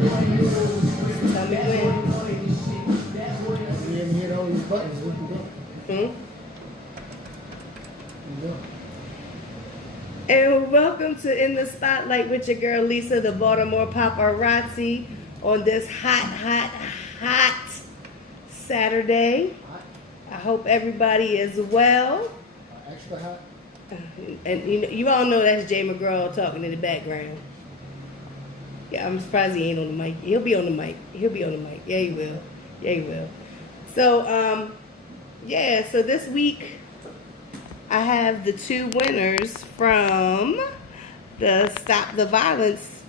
Tell me when. We didn't hit all these buttons. We can go. Hmm? We can go. And welcome to In the Spotlight with your girl Lisa, the Baltimore paparazzi, on this hot Saturday. Hot. I hope everybody is well. Extra hot. And you all know that's Jay McGraw talking in the background. Yeah, I'm surprised he ain't on the mic. He'll be on the mic. Yeah, he will. So, so this week I have the two winners from the Stop the Violence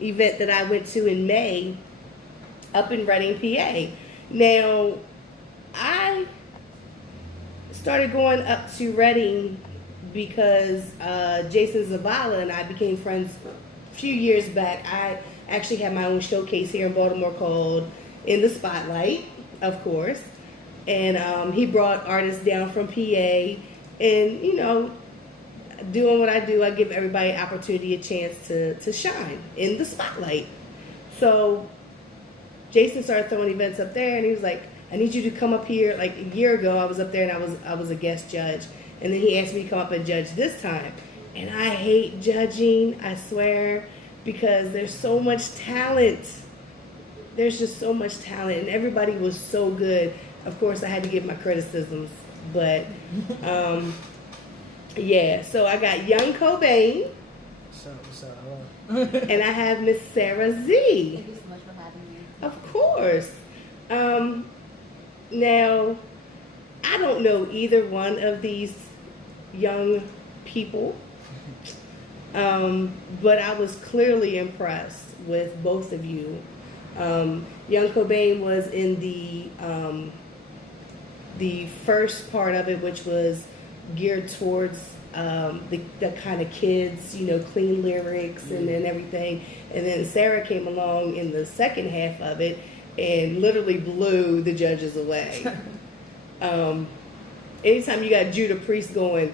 event that I went to in May up in Reading, PA. Now, I started going up to Reading because Jason Zavala and I became friends a few years back. I actually had my own showcase here in Baltimore called In the Spotlight, of course. And he brought artists down from PA. And, doing what I do, I give everybody an opportunity, a chance to shine in the spotlight. So Jason started throwing events up there, and he was like, I need you to come up here. Like a year ago, I was up there, and I was a guest judge. And then he asked me to come up and judge this time. And I hate judging, I swear, because there's so much talent. There's just so much talent, and everybody was so good. Of course, I had to give my criticisms, but so I got young Cobain, So, and I have Miss Sara Z. Thank you so much for having me. Of course. Now, I don't know either one of these young people, but I was clearly impressed with both of you. Young Cobain was in the first part of it, which was geared towards the kind of kids, clean lyrics and everything. And then Sara came along in the second half of it and literally blew the judges away. Anytime you got Judah Priest going,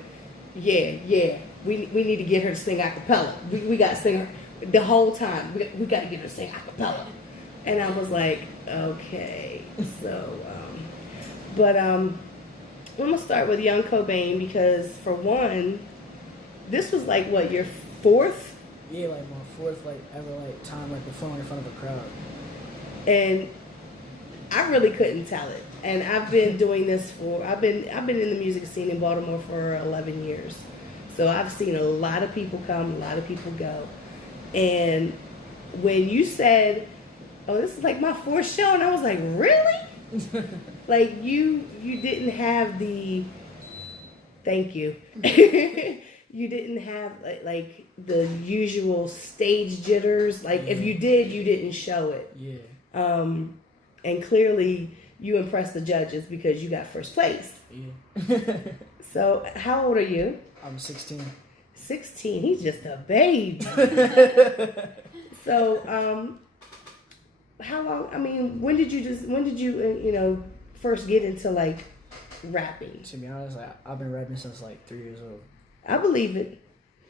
we need to get her to sing a cappella. We got to sing her the whole time. We got to get her to sing a cappella. And I was like, okay. So, I'm going to start with young Cobain because, for one, this was like, what, your fourth? yeah, like my fourth ever time performing in front of a crowd. And I really couldn't tell it. And I've been doing this I've been in the music scene in Baltimore for 11 years. So I've seen a lot of people come, a lot of people go. And when you said, oh, this is like my fourth show, and I was like, really? Like you didn't have the, thank you. You didn't have like the usual stage jitters. Like if you did, you didn't show it. Yeah. And clearly you impressed the judges because you got first place. Yeah. So how old are you? I'm 16. 16. He's just a baby. So how long? I mean, when did you first get into rapping? To be honest, I've been rapping since 3 years old. I believe it.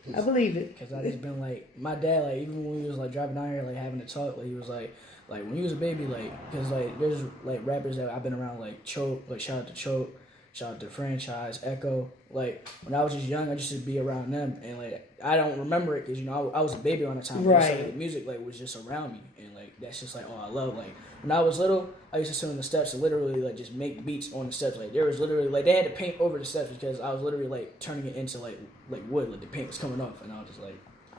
Because I just been my dad, even when we was driving down here, having to talk, he was like when he was a baby, because there's rappers that I've been around, Choke, shout out to Choke, shout out to Franchise, Echo. When I was just young, I just used to be around them, and I don't remember it because I was a baby around the time. Right. So, music was just around me, and that's just all I love. When I was little, I used to sit on the steps and literally just make beats on the steps. There was literally they had to paint over the steps because I was literally turning it into wood, the paint was coming off, and I was just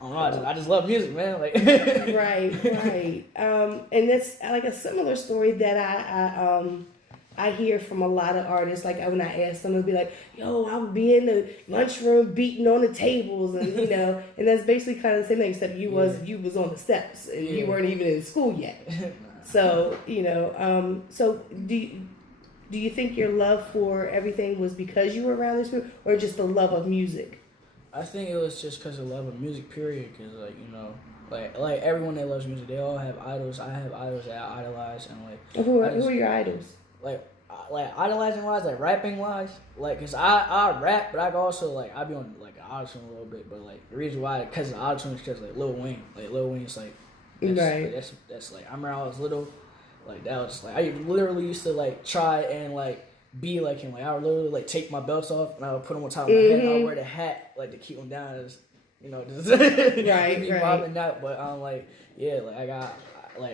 I don't know, I just love music, man. Right. And that's a similar story that I hear from a lot of artists. When I ask them, they'll be like, yo, I would be in the lunchroom beating on the tables, and and that's basically kind of the same thing, except you was on the steps and you weren't even in school yet. So so do you think your love for everything was because you were around this group, or just the love of music? I think it was just because of love of music, period. Because everyone that loves music, they all have idols. I have idols that I idolize, and Who are your idols? Idolizing wise, rapping wise, cause I rap, but I can also I be on an auto-tune a little bit, but the reason why, cause of the auto-tune is cause Lil Wayne, Lil Wayne's Right. That's like I remember I was little, like that was like I literally used to like try and like be like him. Like I would literally like take my belts off and I would put them on top of my head and I would wear the hat like to keep them down as just Right, be right. bobbing that. But I'm like like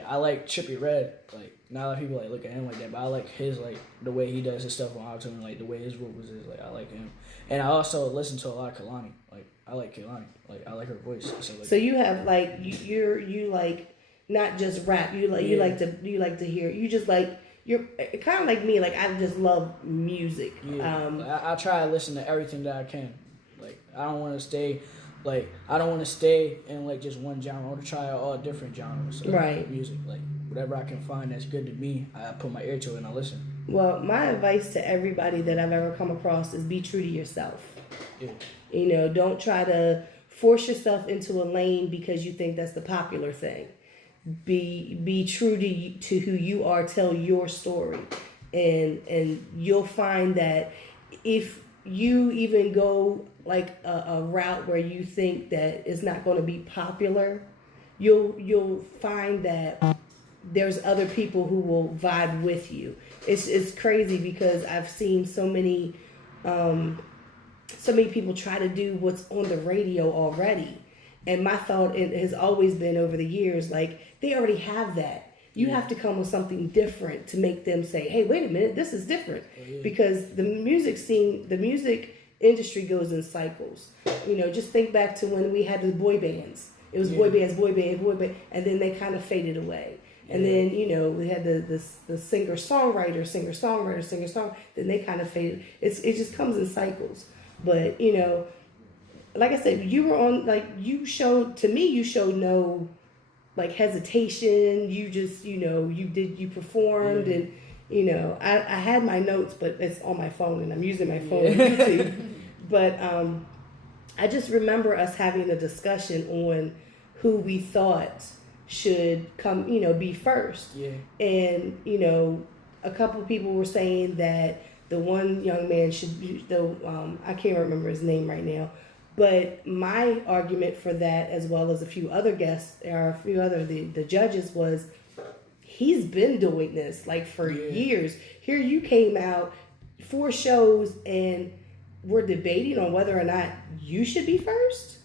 I like Trippie Redd. Like not a lot of people like look at him like that, but I like his like the way he does his stuff on autotune, like the way his vocals is. Like I like him, and I also listen to a lot of Kehlani. Like I like Kehlani. Like I like her voice. So you have like you like not just rap. You like to hear. You just like you're kind of like me. Like I just love music. Yeah. I try to listen to everything that I can. Like I don't want to stay. Like I don't want to stay in like just one genre. I want to try out all different genres of music. Like whatever I can find that's good to me, I put my ear to it and I listen. Well, my advice to everybody that I've ever come across is be true to yourself. Yeah. Don't try to force yourself into a lane because you think that's the popular thing. Be true to who you are. Tell your story, and you'll find that if you even go like a route where you think that it's not going to be popular, you'll find that there's other people who will vibe with you. It's crazy because I've seen so many people try to do what's on the radio already. And my thought it has always been over the years, like, they already have that. You have to come with something different to make them say, hey, wait a minute, this is different. Because the music industry goes in cycles. Just think back to when we had the boy bands. It was boy bands, and then they kind of faded away. And then, we had the singer-songwriter, then they kind of faded. It just comes in cycles. But, like I said, you were on, like, you showed no, like, hesitation. You just, you performed, and, I had my notes, but it's on my phone, and I'm using my phone on YouTube. But I just remember us having a discussion on who we thought should come, be first. Yeah. And, a couple of people were saying that the one young man should be, I can't remember his name right now, but my argument for that, as well as a few other guests, or a few other, the judges, was he's been doing this like for years. Here you came out 4 shows and we're debating on whether or not you should be first.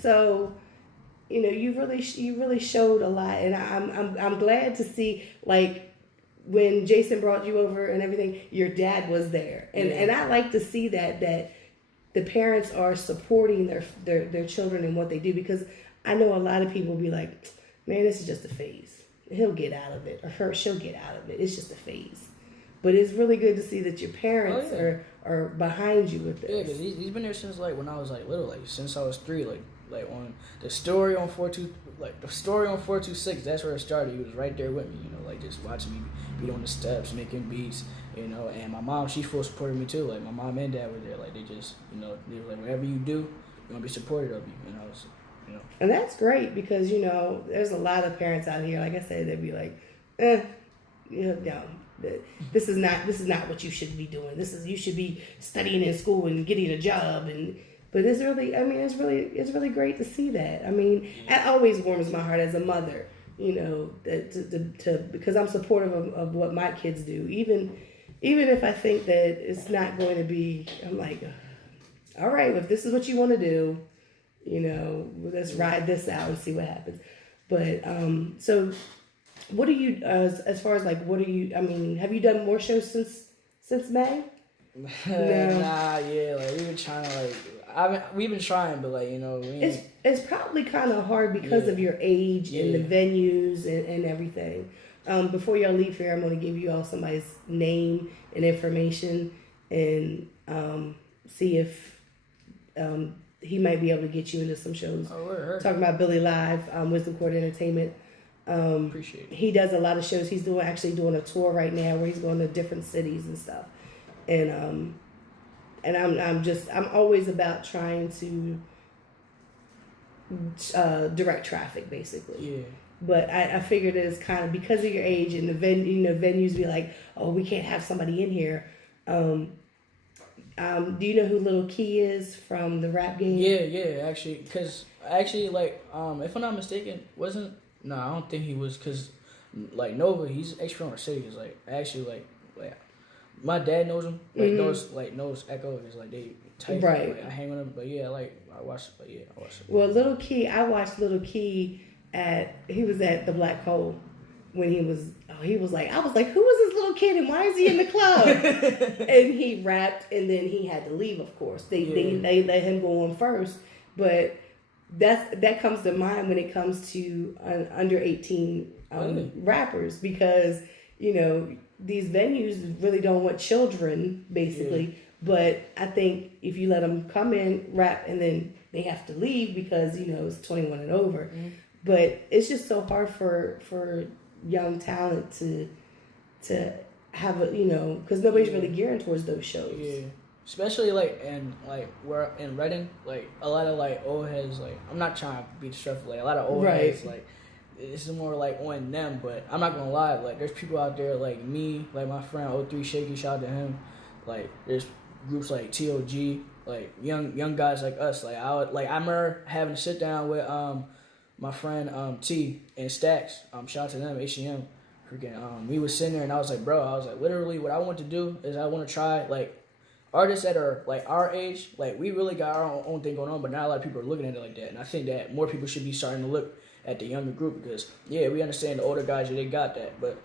So you really showed a lot, and I'm glad to see, like, when Jason brought you over and everything, your dad was there, and I like to see that the parents are supporting their children and what they do, because I know a lot of people be like, man, this is just a phase. He'll get out of it, or she'll get out of it. It's just a phase. But it's really good to see that your parents are behind you with this. Yeah, because he's been there since like when I was like little, like since I was 3, like on the story on 426. That's where it started. He was right there with me, like just watching me beat on the steps, making beats, And my mom, she full supported me too. Like my mom and dad were there. Like they just, they were like, whatever you do, we're gonna be supportive of you. And I was, And that's great because there's a lot of parents out here. Like I said, they'd be like, no. This is not what you should be doing. You should be studying in school and getting a job. But it's really, it's really great to see that. It always warms my heart as a mother, because I'm supportive of what my kids do. Even if I think that it's not going to be, I'm like, all right, if this is what you want to do, let's ride this out and see what happens. But so. What do you, as far as like, have you done more shows since May? No. Like we've been trying to we've been trying, but it's probably kind of hard because of your age and the venues and everything. Before y'all leave here, I'm going to give you all somebody's name and information and see if he might be able to get you into some shows. Talking about Billy Live, Wisdom Court Entertainment. Appreciate it. He does a lot of shows. He's actually doing a tour right now where he's going to different cities and stuff. And I'm always about trying to direct traffic, basically. Yeah. But I figured it's kind of because of your age and the venues be like, oh, we can't have somebody in here. Do you know who Little Key is from the rap game? Yeah, actually, like, if I'm not mistaken, no, I don't think he was, cause, like, Nova, he's extra from our city, cause, like, actually, like, my dad knows him, like, knows Echo, cause, like, they tight, Right. Like, I hang with him, but yeah, like, I watched it. Well, Little Key, I watched Little Key he was at the Black Hole when he was like, I was like, who is this little kid and why is he in the club? And he rapped, and then he had to leave, of course. They let him go on first, but that comes to mind when it comes to under 18 rappers, because these venues really don't want children, basically. But I think if you let them come in, rap, and then they have to leave because it's 21 and over. But it's just so hard for young talent to have because nobody's really gearing towards those shows. Yeah. Especially we're in Reading, like a lot of like old heads, like I'm not trying to be disrespectful, like a lot of old heads, like this is more like on them, but I'm not gonna lie, like there's people out there like me, like my friend O3 Shaky, shout out to him, like there's groups like TOG, like young guys like us, like I remember having to sit down with my friend T and Stacks, shout out to them, HCM. Freaking we was sitting there and I was like, literally what I want to do is I want to try like artists that are like our age, like we really got our own thing going on, but not a lot of people are looking at it like that. And I think that more people should be starting to look at the younger group, because we understand the older guys, they got that, but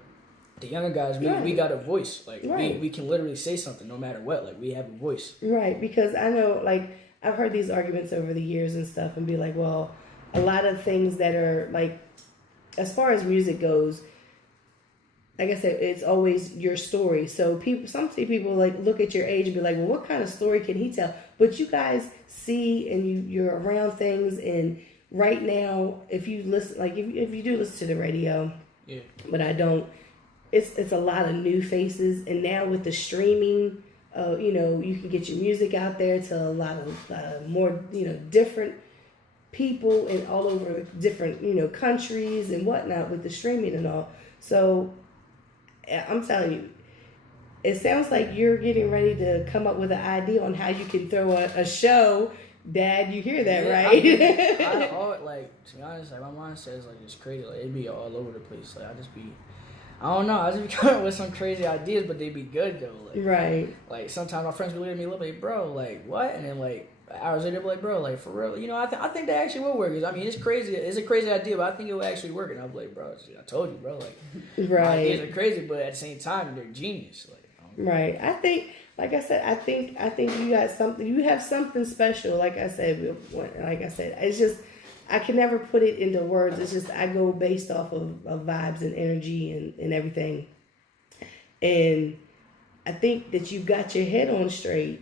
the younger guys, we got a voice. Like we can literally say something no matter what. Like we have a voice. Right, because I know, like I've heard these arguments over the years and stuff, and be like, well, a lot of things that are like, as far as music goes, like I said, it's always your story. So some people like look at your age and be like, well, what kind of story can he tell? But you guys see and you're around things, and right now, if you listen, like if you do listen to the radio, but I don't, it's a lot of new faces, and now with the streaming, you can get your music out there to a lot of more, different people and all over different, countries and whatnot with the streaming and all. So I'm telling you, it sounds like you're getting ready to come up with an idea on how you can throw a show. Dad, you hear that, right? To be honest, like my mind says like it's crazy. Like it'd be all over the place. Like I don't know. I just be coming up with some crazy ideas, but they be good though. Like, right. Like sometimes my friends be looking at me like, bro, like what? And then like hours later, be like, bro, like for real, I think that actually will work. I mean, it's crazy. It's a crazy idea, but I think it will actually work. And I'm like, bro, I told you, bro. Like, my ideas are crazy, but at the same time, they're genius. Like, right. I think, like I said, I think you got something. You have something special. Like I said, it's just I can never put it into words. It's just I go based off of vibes and energy and everything. And I think that you got your head on straight.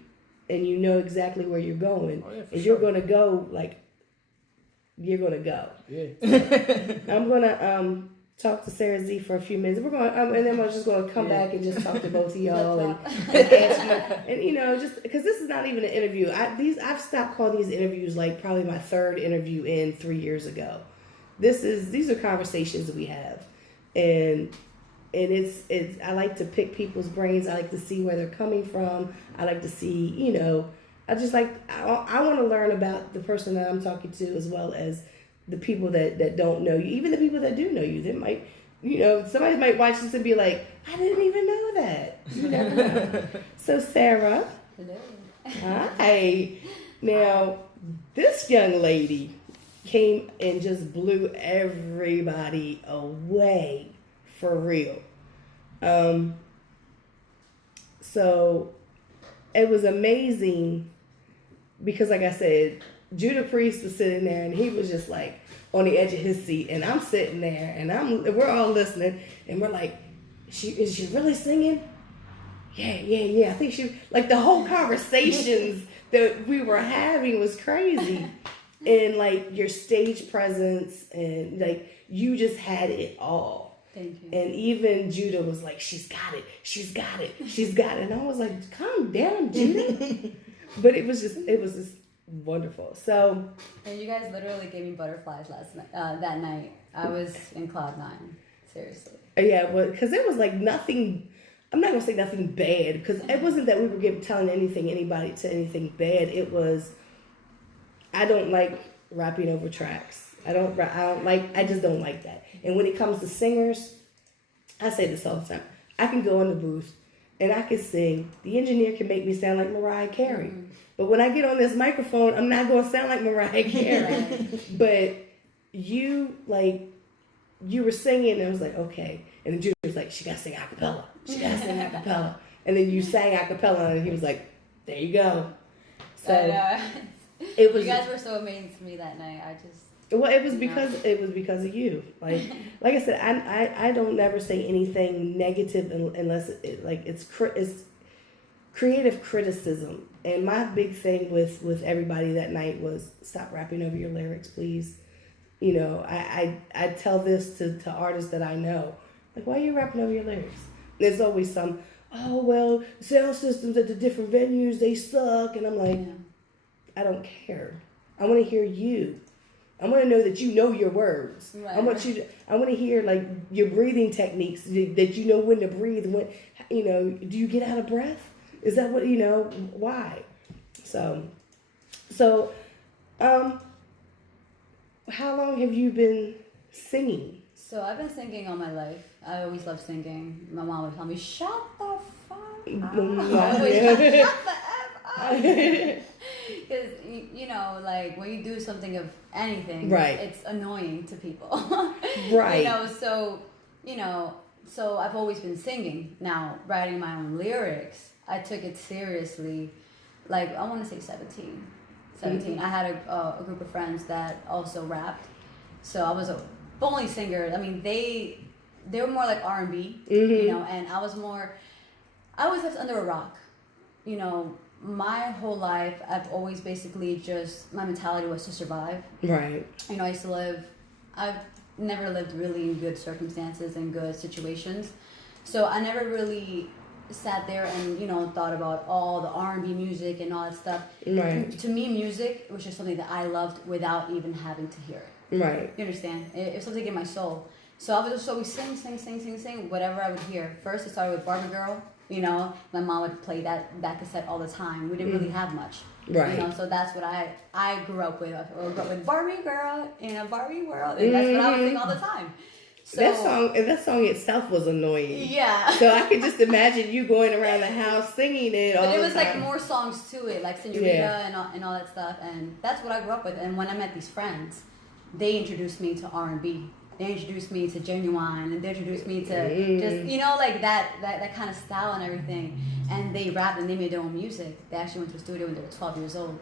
And you know exactly where you're going. Oh, yeah, and you're going to go, like, you're going to go. Yeah. So, I'm going to talk to Sarah Z for a few minutes. We're going, and then we're just going to come back and just talk to both of y'all and answer. And, just because this is not even an interview. I've stopped calling these interviews, like, probably my third interview in 3 years ago. These are conversations that we have. And it's I like to pick people's brains. I like to see where they're coming from. I like to see, I just like, I want to learn about the person that I'm talking to, as well as the people that don't know you. Even the people that do know you. They might, somebody might watch this and be like, I didn't even know that. You never know. So Sarah. Hello. Hi. Now, this young lady came and just blew everybody away. For real. So it was amazing because, like I said, Judah Priest was sitting there and he was just like on the edge of his seat, and I'm sitting there and we're all listening, and we're like, is she really singing? Yeah. I think she, like, the whole conversations that we were having was crazy. And like your stage presence, and like you just had it all. Thank you. And even Judah was like, she's got it. And I was like, calm down, Judah. But it was just wonderful. So. And you guys literally gave me butterflies that night. I was in cloud 9. Seriously. Yeah, well, because there was like nothing I'm not gonna say nothing bad, because it wasn't that we were telling anybody to anything bad. It was, I don't like rapping over tracks. I just don't like that. And when it comes to singers, I say this all the time. I can go in the booth and I can sing. The engineer can make me sound like Mariah Carey. Mm-hmm. But when I get on this microphone, I'm not going to sound like Mariah Carey. But you were singing, and I was like, okay. And the junior was like, she got to sing a cappella. She got to sing a cappella. And then you sang a cappella, and he was like, there you go. So it was. You guys were so amazing to me that night. It was because of you. Like I said, I don't never say anything negative unless it's creative criticism. And my big thing with everybody that night was, stop rapping over your lyrics, please. You know, I tell this to artists that I know, like, why are you rapping over your lyrics? There's always some, oh well, sound systems at the different venues, they suck, and I'm like, I don't care. I want to hear you. I want to know that you know your words. Right. I want to hear like your breathing techniques, that you know when to breathe. When, you know, do you get out of breath? Is that what, you know, why? So, how long have you been singing? So I've been singing all my life. I always loved singing. My mom would tell me, shut the fuck up. I always shut the F up. Because, you know, like, when you do something of anything, right, it's annoying to people. Right. You know, so I've always been singing. Now, writing my own lyrics, I took it seriously, like, I want to say 17. Mm-hmm. I had a group of friends that also rapped. So I was a only singer. I mean, they were more like R&B, you know, and I was left under a rock, you know. My whole life, I've always basically my mentality was to survive. Right. You know, I've never lived really in good circumstances and good situations. So I never really sat there and, you know, thought about all the R&B music and all that stuff. Right. To me, music was just something that I loved without even having to hear it. Right. You understand? It was something in my soul. So I would just always sing, whatever I would hear. First, it started with Barbie Girl. You know, my mom would play that cassette all the time. We didn't really have much. Right. You know, so that's what I grew up with. I grew up with Barbie Girl in a Barbie world. And that's what I would sing all the time. So, that song itself was annoying. Yeah. So I could just imagine you going around the house singing it all the time. But it was like more songs to it, like Senorita and all that stuff. And that's what I grew up with. And when I met these friends, they introduced me to R&B. They introduced me to Genuine, and they introduced me to just, you know, like that kind of style and everything. And they rapped and they made their own music. They actually went to the studio when they were 12 years old.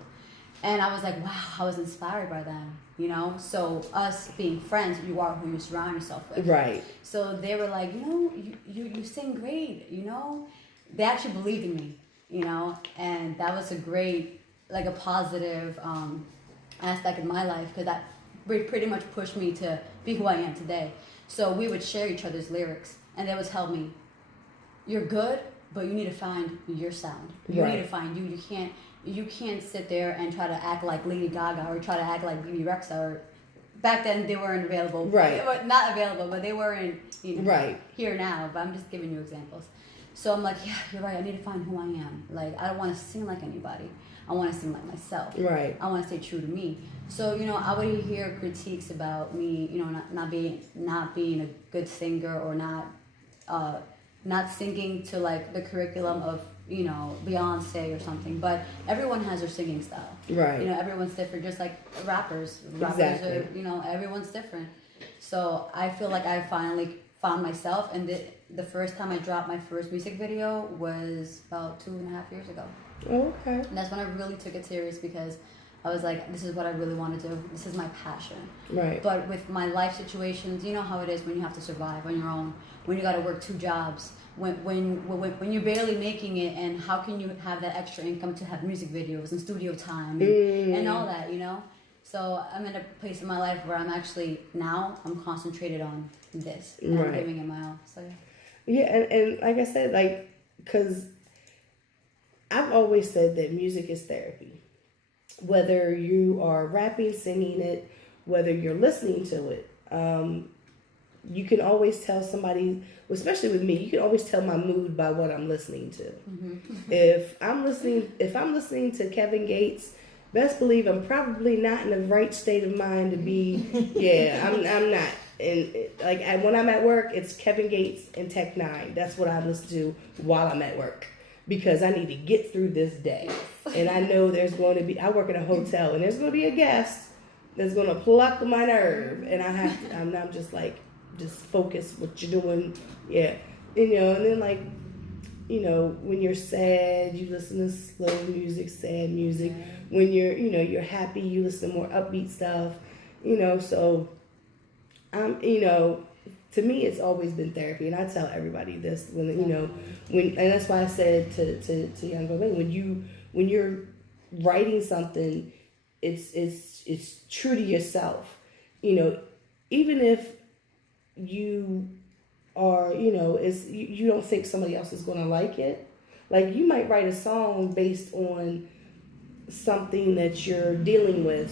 And I was like, wow, I was inspired by them, you know? So us being friends, you are who you surround yourself with. Right. So they were like, you know, you sing great, you know? They actually believed in me, you know? And that was a great, like a positive aspect of my life, because that pretty much pushed me to be who I am today. So we would share each other's lyrics, and they would tell me, you're good, but you need to find your sound. You need to find you. You can't sit there and try to act like Lady Gaga or try to act like BB Rexa. Or back then they weren't available. Right. Not available, but they weren't, you know, right here now. But I'm just giving you examples. So I'm like, yeah, you're right. I need to find who I am. Like, I don't want to sing like anybody. I want to sing like myself. Right. I want to stay true to me. So, you know, I would hear critiques about me, you know, not being a good singer, or not singing to like the curriculum of, you know, Beyonce or something. But everyone has their singing style. Right. You know, everyone's different, just like rappers. Exactly. Are, you know, everyone's different. So I feel like I finally found myself, and the first time I dropped my first music video was about 2.5 years ago. Oh, okay. And that's when I really took it serious, because I was like, this is what I really want to do. This is my passion. Right. But with my life situations, you know how it is when you have to survive on your own, when you got to work 2 jobs, when you're barely making it, and how can you have that extra income to have music videos and studio time and all that, you know? So I'm in a place in my life where I'm concentrated on this. And I'm giving it my all. So yeah, and like I said, like, because I've always said that music is therapy. Whether you are rapping, singing it, whether you're listening to it, you can always tell somebody, especially with me, you can always tell my mood by what I'm listening to. If I'm listening to Kevin Gates, best believe I'm probably not in the right state of mind to be. Yeah, I'm not. And when I'm at work, it's Kevin Gates and Tech Nine. That's what I listen to while I'm at work, because I need to get through this day. And I know there's going to be. I work in a hotel, and there's going to be a guest that's going to pluck my nerve, and I'm just like, just focus what you're doing. Yeah, and then when you're sad, you listen to slow music, sad music. When you're happy, you listen to more upbeat stuff. So to me, it's always been therapy, and I tell everybody this and that's why I said to young Cobain, when you're writing something, it's true to yourself. Even if you are, you don't think somebody else is going to like it. Like, you might write a song based on something that you're dealing with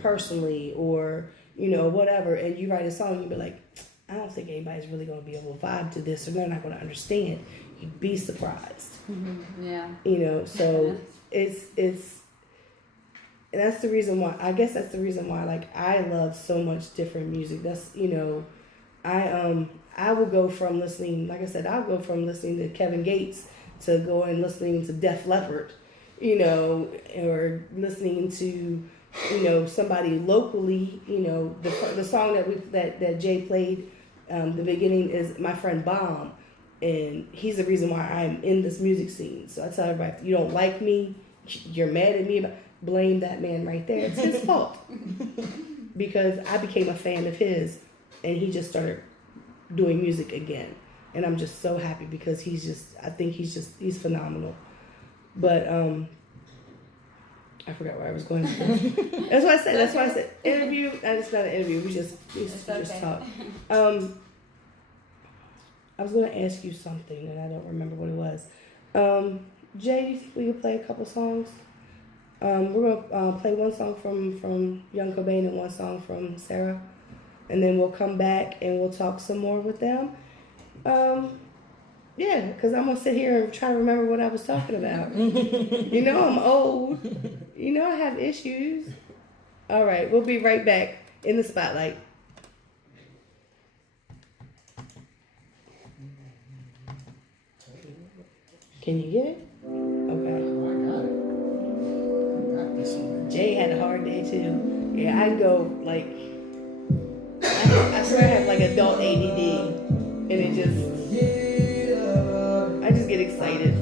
personally, or whatever, and you write a song, you be like, I don't think anybody's really going to be able to vibe to this, or they're not going to understand. You'd be surprised. Yeah. So it's and that's the reason why, I guess that's the reason why, like, I love so much different music. That's I will go from listening, like I said, I'll go from listening to Kevin Gates to going listening to Def Leppard, or listening to somebody locally. The song that Jay played, the beginning, is my friend Bomb, and he's the reason why I'm in this music scene. So I tell everybody, if you don't like me, you're mad at me, blame that man right there. It's his fault, because I became a fan of his, and he just started doing music again, and I'm just so happy, because he's phenomenal. But I forgot where I was going with this. That's why I said interview. It's not an interview. We just talk. I was going to ask you something, and I don't remember what it was. Jay, do you think we could play a couple songs? We're going to play one song from Young Cobain and one song from Sara, and then we'll come back and we'll talk some more with them. Yeah, because I'm going to sit here and try to remember what I was talking about. I'm old. I have issues. All right, we'll be right back in the spotlight. Can you get it? Okay. I got it. Jay had a hard day too. Yeah, I go like, I swear I have like adult ADD, and I just get excited.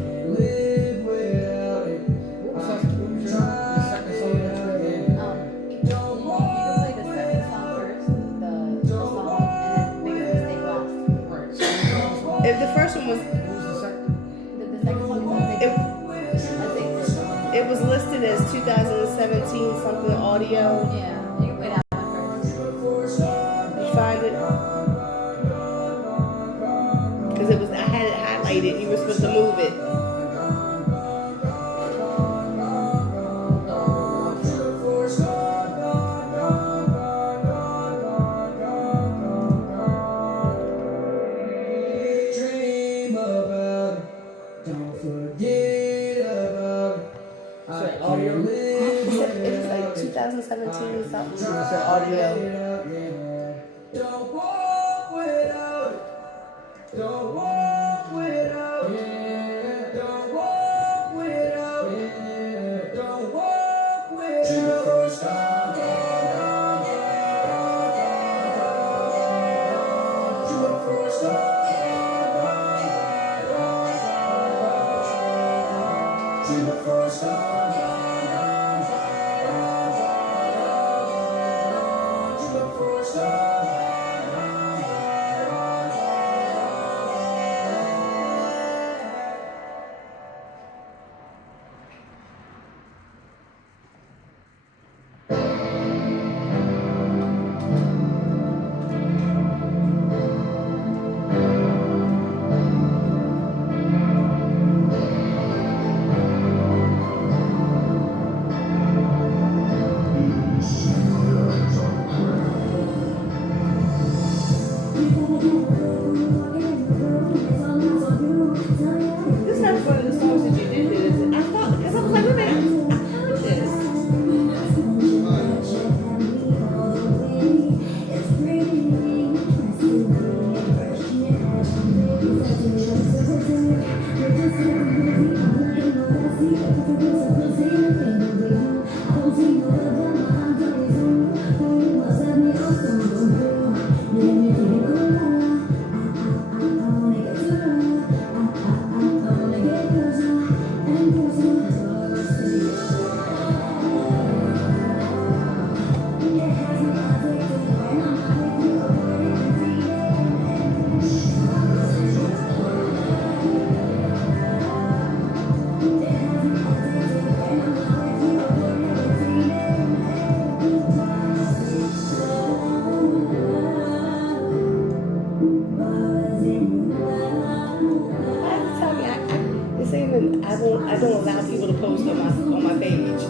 If the first one was, it was listed as 2017 something audio. Yeah, you can play that one first. Did you find it? Because I had it highlighted. You were supposed to move it. It was like 2017 something. It said audio. Don't walk without it. Don't walk without it. Don't walk without it. Don't walk without it. I don't allow people to post on my page.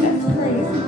That's crazy.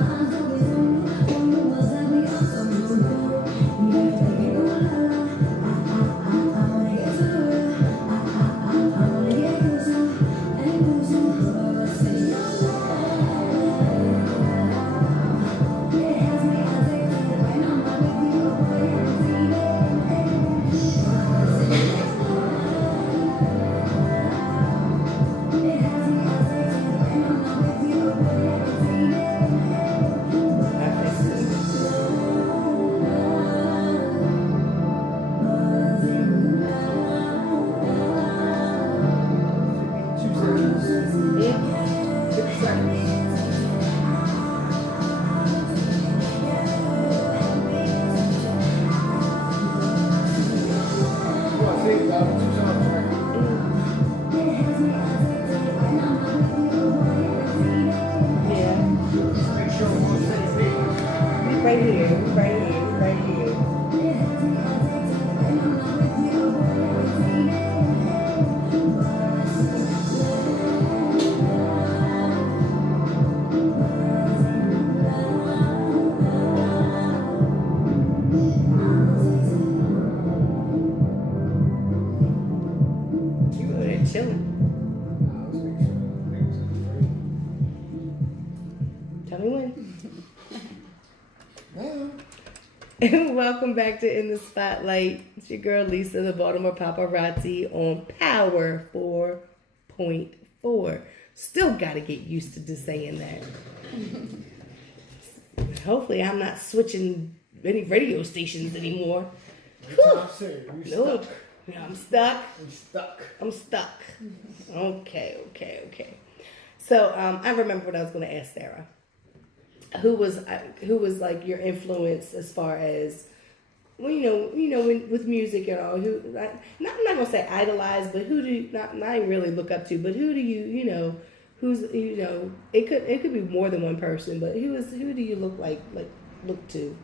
Right here, right here, right here. You over there chilling. Tell me when. Welcome back to In the Spotlight. It's your girl Lisa, the Baltimore Paparazzi on Power 4.4. Still gotta get used to just saying that. Hopefully I'm not switching any radio stations anymore. Look, I'm stuck. I'm stuck. Okay. So I remember what I was gonna ask Sara. Who was like your influence as far as, well, with music and all? Who, I'm not gonna say idolize, but who do you, not really look up to? But who do you who's it could be more than one person, but who do you look to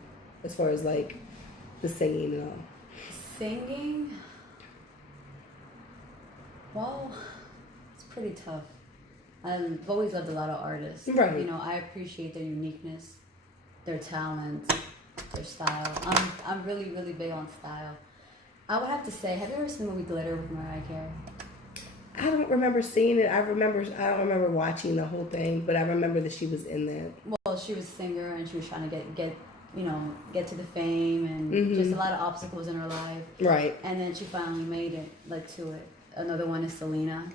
as far as like the singing and all? Singing? Well, it's pretty tough. I've always loved a lot of artists. Right. I appreciate their uniqueness, their talent, their style. I'm really, really big on style. I would have to say, have you ever seen the movie Glitter with Mariah Carey? I don't remember seeing it. I don't remember watching the whole thing, but I remember that she was in that. Well, she was a singer and she was trying to get to the fame and just a lot of obstacles in her life. Right. And then she finally made it, to it. Another one is Selena.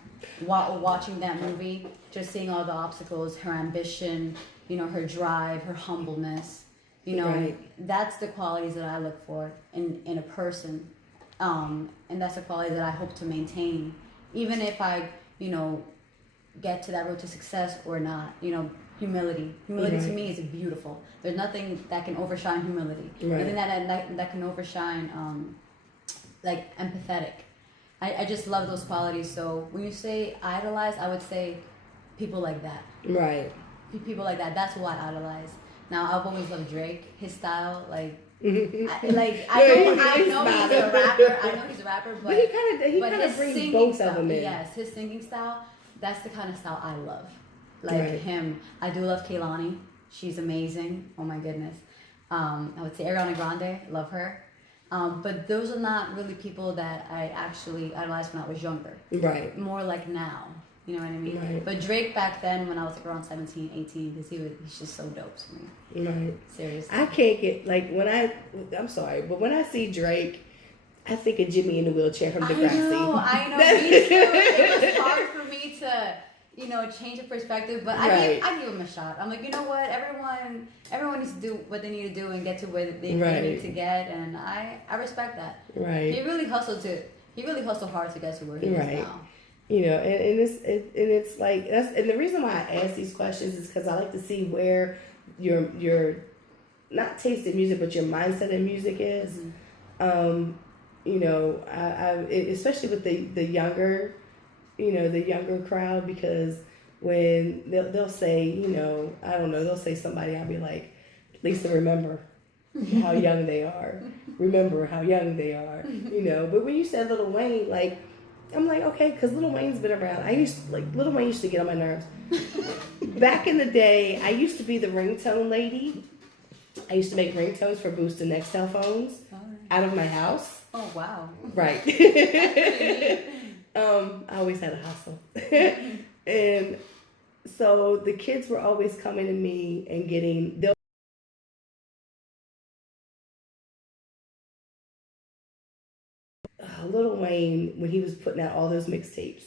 Watching that movie, just seeing all the obstacles, her ambition, her drive, her humbleness, right. That's the qualities that I look for in a person. And that's the quality that I hope to maintain. Even if I, get to that road to success or not, humility. Humility to me is beautiful. There's nothing that can overshine humility. Right. Nothing that can overshine, empathetic. I just love those qualities. So when you say idolize, I would say people like that. Right. People like that. That's who I idolize. Now, I've always loved Drake. His style, I know he's a rapper. But he kind of brings both style, of them in. Yes, his singing style. That's the kind of style I love. Right. Him. I do love Kehlani. She's amazing. Oh my goodness. I would say Ariana Grande. Love her. But those are not really people that I actually idolized when I was younger. Right. More like now. You know what I mean? Right. But Drake back then, when I was around 17, 18, because he's just so dope to me. Right. Seriously. I can't get, I'm sorry, but when I see Drake, I think of Jimmy in the Wheelchair from Degrassi. I know. Me too. It was hard for me to, change the perspective, but Right. I give him a shot. I'm like, you know what? Everyone needs to do what they need to do and get to where they Right. need to get, and I respect that. Right. He really hustled hard to get to where he is Right. now. And it's like and the reason why I ask these questions is because I like to see where your not taste in music, but your mindset in music is. Mm-hmm. Especially with the younger, the younger crowd, because when they'll say, you know, I don't know, they'll say somebody, I'll be like, Lisa, remember how young they are. Remember how young they are, you know. But when you said Lil Wayne, like, I'm like, okay, because Lil Wayne's been around. Lil Wayne used to get on my nerves. Back in the day, I used to be the ringtone lady. I used to make ringtones for Boost and Nextel phones out of my house. Oh, wow. Right. I always had a hustle. And so the kids were always coming to me and getting, Lil Wayne, when he was putting out all those mixtapes.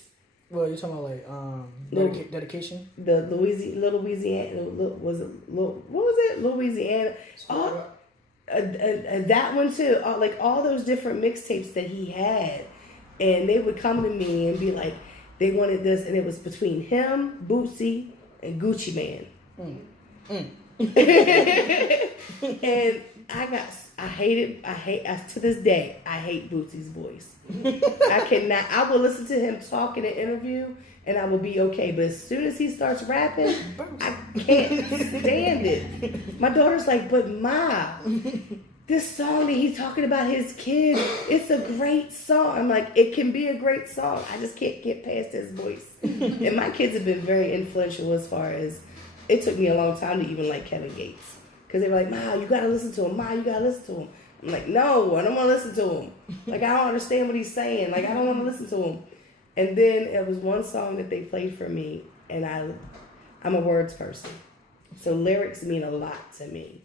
Well, you're talking about like dedication. The Louisiana, what was it? Louisiana. Oh, that one too. Like all those different mixtapes that he had, and they would come to me and be like, they wanted this, and it was between him, Bootsy, and Gucci Man. And to this day, I hate Bootsy's voice. I cannot, I will listen to him talk in an interview and I will be okay. But as soon as he starts rapping, I can't stand it. My daughter's like, but Ma, this song that he's talking about his kid, it's a great song. I'm like, it can be a great song. I just can't get past his voice. And my kids have been very influential as far as, it took me a long time to even like Kevin Gates. Because they were like, Ma, you got to listen to him. Ma, you got to listen to him. I'm like, no, I don't want to listen to him. Like, I don't understand what he's saying. Like, I don't want to listen to him. And then it was one song that they played for me, and I'm a words person. So lyrics mean a lot to me.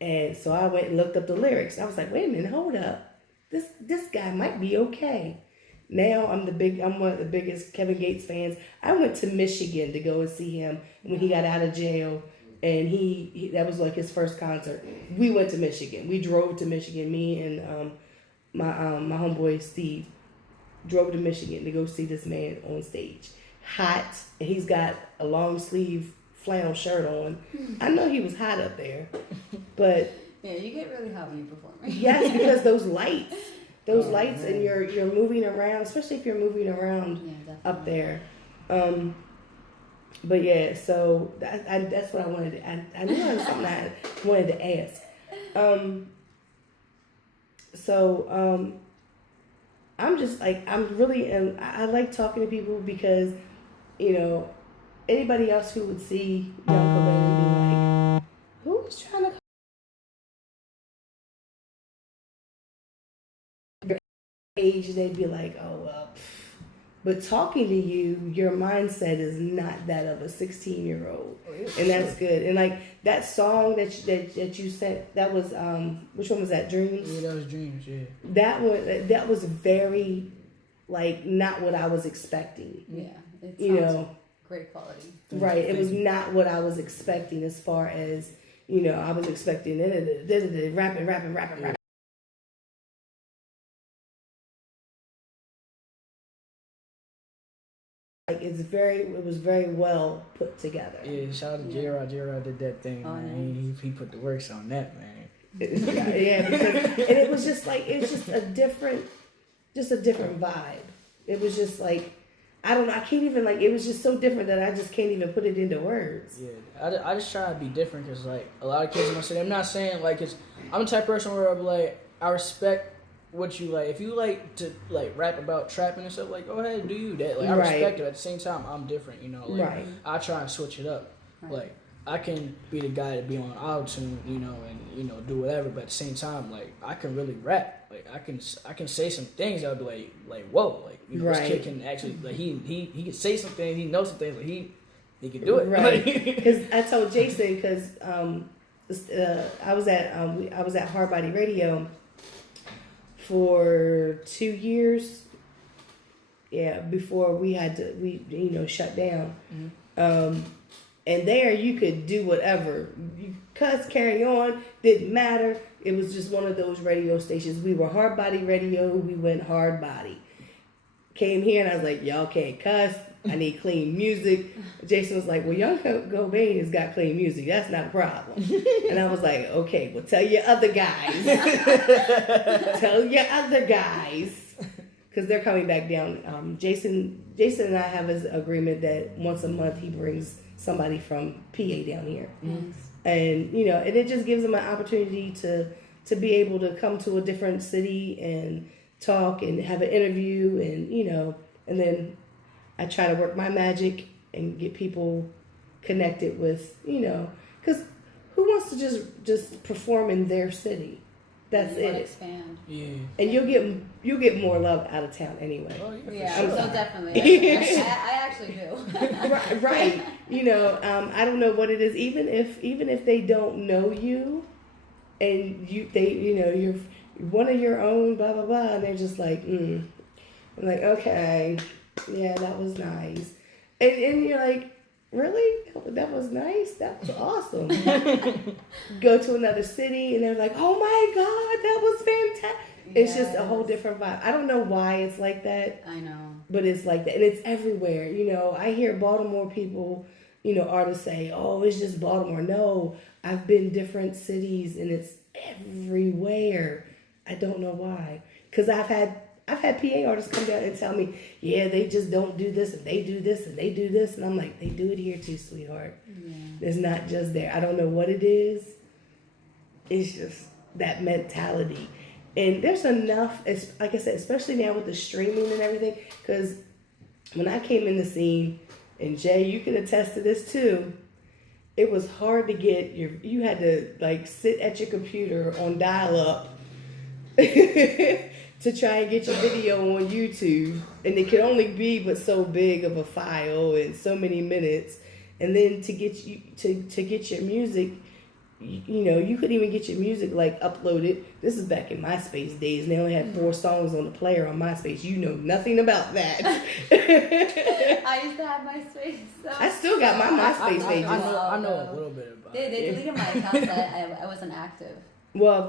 And so I went and looked up the lyrics. I was like, wait a minute, hold up. This guy might be okay. Now I'm one of the biggest Kevin Gates fans. I went to Michigan to go and see him when he got out of jail. And he that was like his first concert. We went to Michigan. We drove to Michigan. Me and my homeboy Steve drove to Michigan to go see this man on stage. Hot, and he's got a long sleeve flannel shirt on. I know he was hot up there, but yeah, you get really hot when you perform. Yes, because those lights, and you're moving around, especially if you're moving around up there. But yeah, so that's what I wanted to, I knew it was something I wanted to ask. I'm just like, I like talking to people because, you know, anybody else who would see young Cobain and be like, who is trying to your age, they'd be like, oh, well, but talking to you, your mindset is not that of a 16-year-old, and that's good. And like that song that you sent, that was which one was that? Dreams. Yeah, that was Dreams. Yeah. That was very like not what I was expecting. Yeah, you know, great quality. Right, it was not what I was expecting as far as, you know, I was expecting rapping. Like it was very well put together. Yeah, shout out to J-Rod. J-Rod did that thing, man. He put the works on that, man. Yeah, because, and it was just like, it's just a different vibe. It was just like, I don't know, I can't even, like, it was just so different that I just can't even put it into words. Yeah, I just try to be different because, like, a lot of kids are going to say, I'm not saying, like, cause I'm the type of person where I'm like, I respect what you like. If you like to like rap about trapping and stuff, like go ahead and do you that. Like I respect it. At the same time, I'm different, you know. Like I try and switch it up. Like I can be the guy to be on auto-tune, you know, and you know do whatever. But at the same time, like I can really rap. Like I can say some things that'll be like whoa, like you know, this kid can actually like he can say some things, he knows some things, like he can do it. Right. Because I told Jason because I was at Hard Body Radio for 2 years, before we shut down. And there you could do whatever, you cuss, carry on, didn't matter. It was just one of those radio stations. We were Hard Body Radio, we went hard body. Came here and I was like, y'all can't cuss, I need clean music. Jason was like, well, young Cobain has got clean music, that's not a problem. And I was like, okay, well tell your other guys. because they're coming back down. Jason and I have an agreement that once a month he brings somebody from PA down here, and and it just gives them an opportunity to be able to come to a different city and talk and have an interview, and then I try to work my magic and get people connected with, because who wants to just perform in their city? That's it. Expand. Yeah. And you'll get more love out of town anyway. Oh, Yeah, sure. so definitely. I actually do. Right. I don't know what it is. Even if they don't know you, and you're one of your own, blah blah blah, and they're just like, I'm like, okay, yeah, that was nice, and you're like, really? That was nice. That was awesome. Go to another city and they're like, oh my God, that was fantastic. It's just a whole different vibe. I don't know why it's like that. I know. But it's like that. And it's everywhere. I hear Baltimore people, artists say, oh, it's just Baltimore. No, I've been different cities and it's everywhere. I don't know why. Because I've had PA artists come down and tell me, yeah, they just don't do this and they do this and they do this. And I'm like, they do it here too, sweetheart. Yeah. It's not just there. I don't know what it is. It's just that mentality. And there's enough, like I said, especially now with the streaming and everything, because when I came in the scene, and Jay, you can attest to this too, it was hard to get you had to like sit at your computer on dial-up to try and get your video on YouTube, and it could only be but so big of a file and so many minutes, and then to get your music, you couldn't even get your music like uploaded. This is back in MySpace days, and they only had 4 songs on the player on MySpace. You know nothing about that. I used to have MySpace. So. I still got my MySpace pages. I know a little bit about it. They deleted my account, so I wasn't active. Well,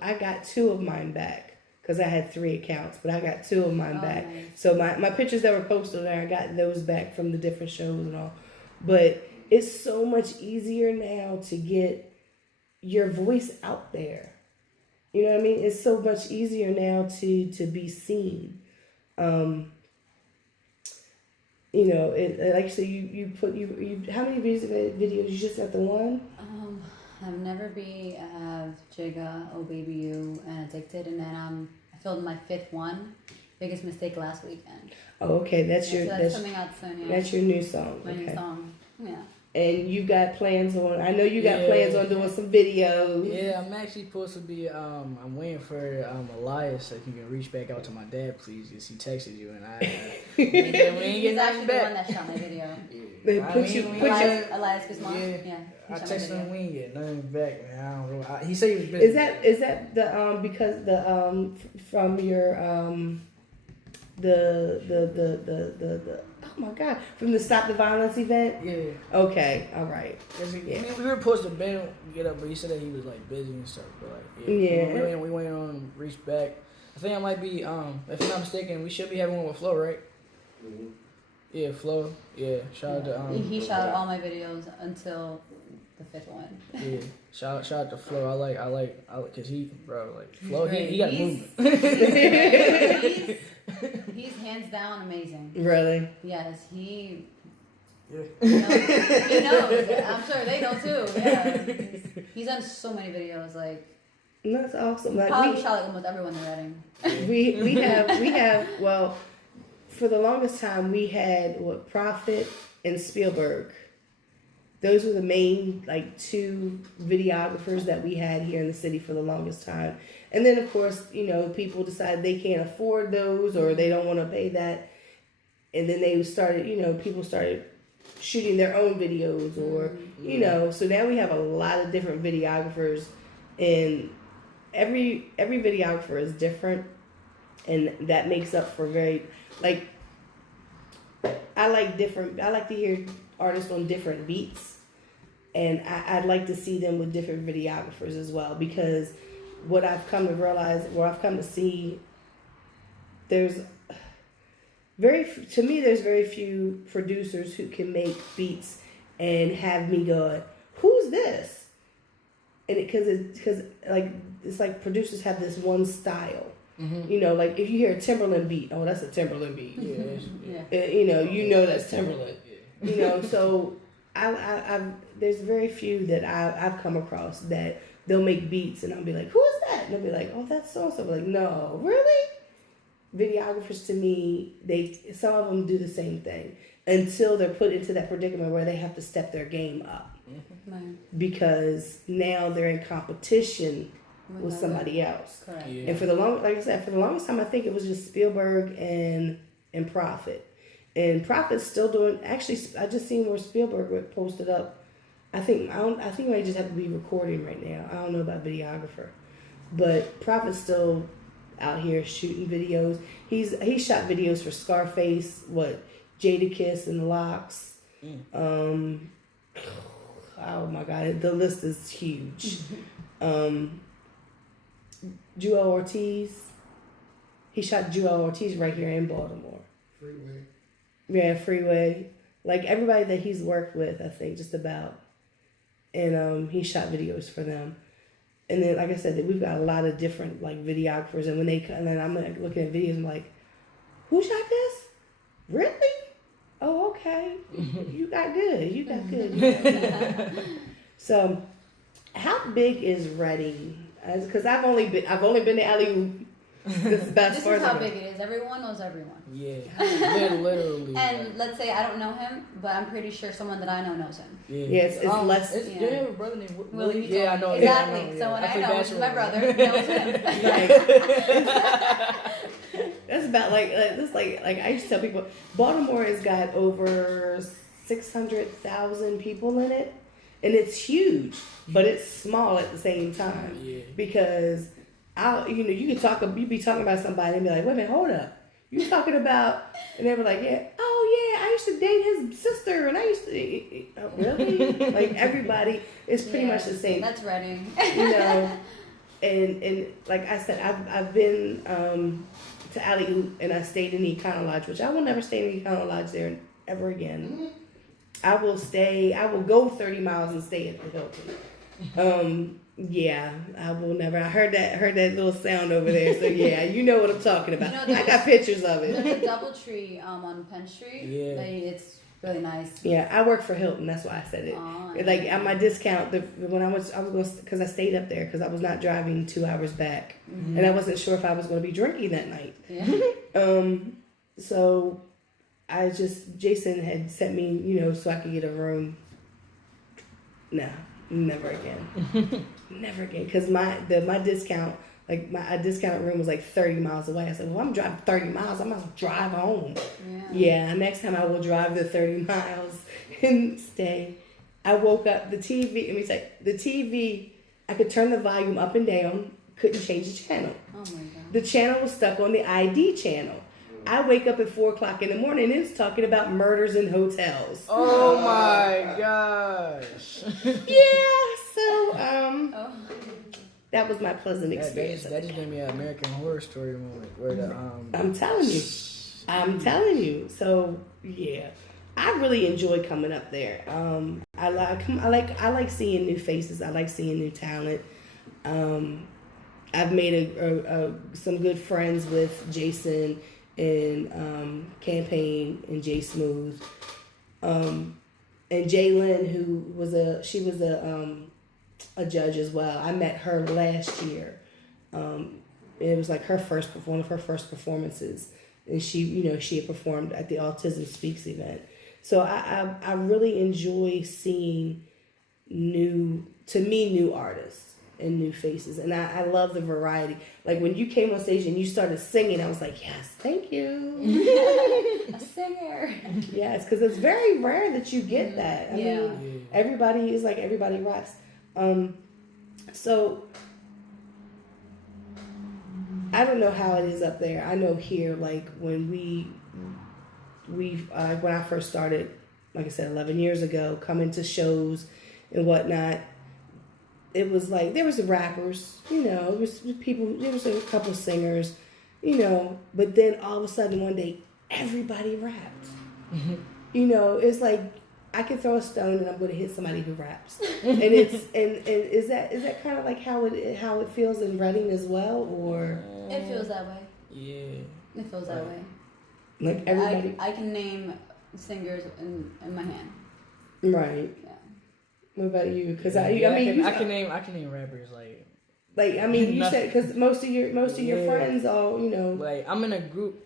I got 2 of mine back. Because I had 3 accounts, but I got 2 of mine back. Nice. So my pictures that were posted there, I got those back from the different shows and all. But it's so much easier now to get your voice out there. You know what I mean? It's so much easier now to be seen. Like you said, you put how many music videos? You just got the one? I've Never Be, I have Jigga, Oh Baby You, and Addicted, and then I filmed my 5th one, Biggest Mistake, last weekend. Oh, okay, that's coming out soon. Yeah. That's your new song. My new song, yeah. And you got plans on? I know you got plans on doing some videos. Yeah, I'm actually supposed to be. I'm waiting for Elias. If you can reach back out to my dad, please. Yes, he texted you, and we ain't getting He's nothing actually the back. one that shot my video. They put Elias Guzman. Yeah. I texted him. We ain't get nothing back, man. I don't know. He said he was busy. Is that the because the from your the oh my God, from the Stop the Violence event? Yeah. Okay, all right. I mean, we were supposed to get up, but he said that he was like busy and stuff. But like, we went on and reached back. I think I might be if I'm not mistaken, we should be having one with Flo, right? Mm-hmm. Yeah, Flo. Yeah, shout out to he shot all my videos until the 5th one. Yeah, shout out to Flo. I like, cause Flo, he got movement. He's hands down amazing. Really? Yes, he. Yeah. He knows. I'm sure they know too. Yeah, he's done so many videos. Like, that's awesome. Like probably shot like almost everyone in Reading. We have well, for the longest time we had Prophet and Spielberg. Those were the main 2 videographers that we had here in the city for the longest time. And then of course, people decide they can't afford those or they don't want to pay that. And then they started, people started shooting their own videos or, so now we have a lot of different videographers, and every videographer is different, and that makes up for I like to hear artists on different beats, and I'd like to see them with different videographers as well, because what I've come to realize, what I've come to see, there's very few producers who can make beats and have me go, who's this? And because it's like producers have this one style, You know, like if you hear a Timberland beat, oh, that's a Timberland beat. Yeah. You know that's Timberland. You know, so I've there's very few that I've come across that they'll make beats and I'll be like, who is that? And they'll be like, oh, that's so and so. Like, no, really? Videographers, to me, some of them do the same thing until they're put into that predicament where they have to step their game up because now they're in competition with somebody else. Correct. Yeah. And for the longest time, I think it was just Spielberg and Prophet. And Prophet's still doing. Actually, I just seen where Spielberg posted up. I think he might just have to be recording right now. I don't know about videographer, but Prophet's still out here shooting videos. He shot videos for Scarface, Jadakiss and the Locks. Oh my God, the list is huge. Joel Ortiz. He shot Joel Ortiz right here in Baltimore. Freeway. Yeah, Freeway. Like everybody that he's worked with, I think, just about. And he shot videos for them. And then, like I said, we've got a lot of different like videographers. And when they come, and then I'm like, looking at videos, I'm like, who shot this? Really? Oh, okay. You got good. You got good. So, how big is Reading? Because I've only been to Alley. This is how big it is. Everyone knows everyone. Yeah, literally. And let's say I don't know him, but I'm pretty sure someone that I know knows him. Yeah, it's less. Do you have a brother named Willie? Yeah, I know. Exactly. Yeah, I know, So when I played know, which is my basketball. brother, knows him. That's about like I used to tell people, Baltimore has got over 600,000 people in it, and it's huge, but it's small at the same time. Yeah. Because you be talking about somebody and be like, wait a minute, hold up, you talking about? And they were like, yeah, oh yeah, I used to date his sister, and I used to really like everybody is pretty much the same. That's Reading. You know, and like I said, I've been to Alley Oop, and I stayed in the Econo Lodge, which I will never stay in the Econo Lodge there ever again. I will go 30 miles and stay at the Hilton. Yeah, I will never. I heard that little sound over there. So yeah, you know what I'm talking about. I got pictures of it. There's a DoubleTree on Penn Street. Yeah. It's really nice. Yeah, I work for Hilton. That's why I said it. Like at my discount, when I was going because I stayed up there because I was not driving 2 hours back, and I wasn't sure if I was going to be drinking that night. Yeah. So Jason had sent me, so I could get a room. No, never again. Never again. Because my discount, like my discount room was like 30 miles away. I said, well, I'm driving 30 miles. I must drive home. Yeah, next time I will drive the 30 miles and stay. I woke up, the TV, I could turn the volume up and down, couldn't change the channel. Oh my God. The channel was stuck on the ID channel. I wake up at 4 o'clock in the morning and it's talking about murders in hotels. Oh my gosh. That was my pleasant experience. That just gave me an American Horror Story moment where I'm telling you. So yeah, I really enjoy coming up there. I like seeing new faces. I like seeing new talent. I've made some good friends with Jason and Campaign and Jay Smooth, and Jalen, who was a judge as well. I met her last year. It was like one of her first performances, and she had performed at the Autism Speaks event. So I really enjoy seeing new artists and new faces, and I love the variety. Like when you came on stage and you started singing, I was like, yes, thank you. A singer. Yes, because it's very rare that you get that. I mean, everybody is like, everybody rocks. So I don't know how it is up there. I know here, like when when I first started, like I said, 11 years ago, coming to shows and whatnot, it was like, there was the rappers, it was people, there was a couple of singers, but then all of a sudden one day, everybody rapped. It's like, I can throw a stone and I'm going to hit somebody who raps, and it's and is that kind of like how it feels in Reading as well, or It feels that way. Yeah. It feels that way. like everybody, I can name singers in my hand. right? Yeah. What about you? Because I can name rappers like I mean you Nothing. said because most of your friends all like I'm in a group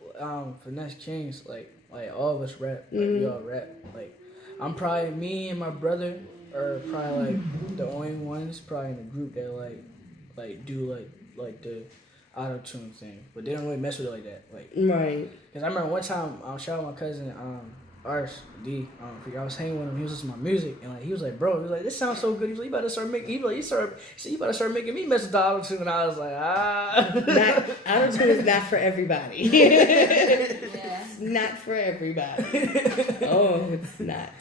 Finesse Kings like all of us rap we all rap like I'm probably me and my brother are probably like the only ones probably in the group that like do like the auto tune thing, but they don't really mess with it like that like right. because I remember one time shout out my cousin Ars D. I was hanging with him. He was listening to my music, and like he was like, "Bro, he was like, this sounds so good." He was like, "You better start making." He said, "You better start making me mess with the auto tune." And I was like, Auto tune is not for everybody. Yeah. It's not for everybody. Oh, it's not.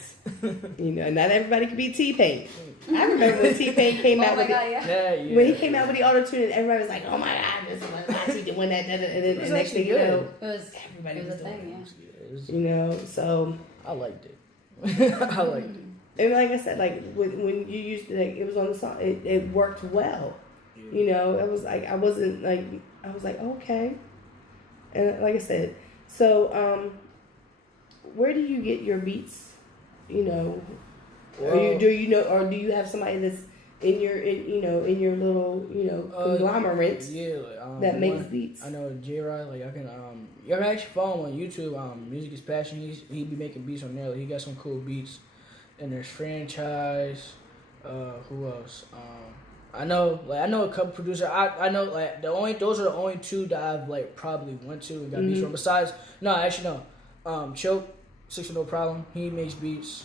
Not everybody can be T-Pain. I remember when T-Pain came out with yeah. when he came out with the auto tune, and everybody was like, "Oh my God, this is what he did when that," and then the next thing you know, It was a thing, yeah. So I liked it. I liked it. and like I said, like when you used it was on the song, it worked well. Yeah. It was like I was like okay, and like I said, so where do you get your beats? Well, or do you have somebody that's in your little conglomerate that makes beats? I know J-Rod, like I can you can actually follow him on YouTube. Music is Passion. He be making beats on there. Like, he got some cool beats. And there's Franchise. Who else? I know a couple producers. I know like those are the only two that I've like probably went to and got beats from. Besides, Choke, Six with No Problem. He makes beats.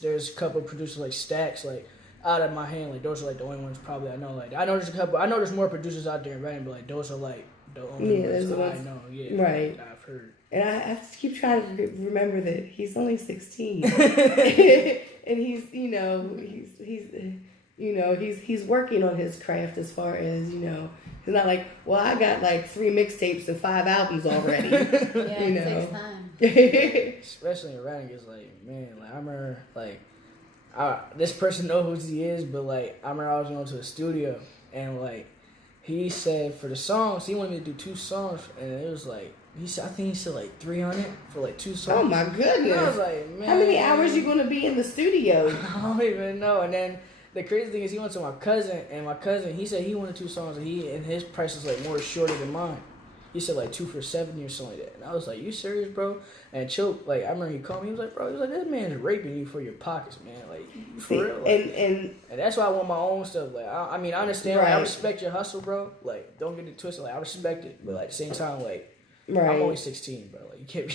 There's a couple of producers like Stacks, like out of my hand. Like those are like the only ones probably I know. Like I know there's a couple. I know there's more producers out there in Reading, but like those are like the only ones I know. Yeah, right. I've heard. And I have to keep trying to remember that he's only 16, and he's working on his craft as far as he's not like, well, I got like 3 mixtapes and 5 albums already. It takes time. Especially in Reading, it's like, man, like I remember like this person knows who he is, but like I remember I was going to the studio and like he said for the songs he wanted me to do 2 songs, and it was like. I think he said like 300 for like 2 songs. Oh my goodness! And I was like, man, how many hours you gonna be in the studio? I don't even know. And then the crazy thing is, he went to my cousin, and my cousin he said he wanted 2 songs, and his price was like more shorter than mine. He said like 2 for $70 or something like that. And I was like, you serious, bro? And Choke, like I remember he called me. He was like, bro, this man's raping you for your pockets, man. Like for real. Like, and that's why I want my own stuff. Like I mean, I understand. Right. Like, I respect your hustle, bro. Like don't get it twisted. Like I respect it, but like at the same time, like. Right. I'm only 16, bro. Like you can't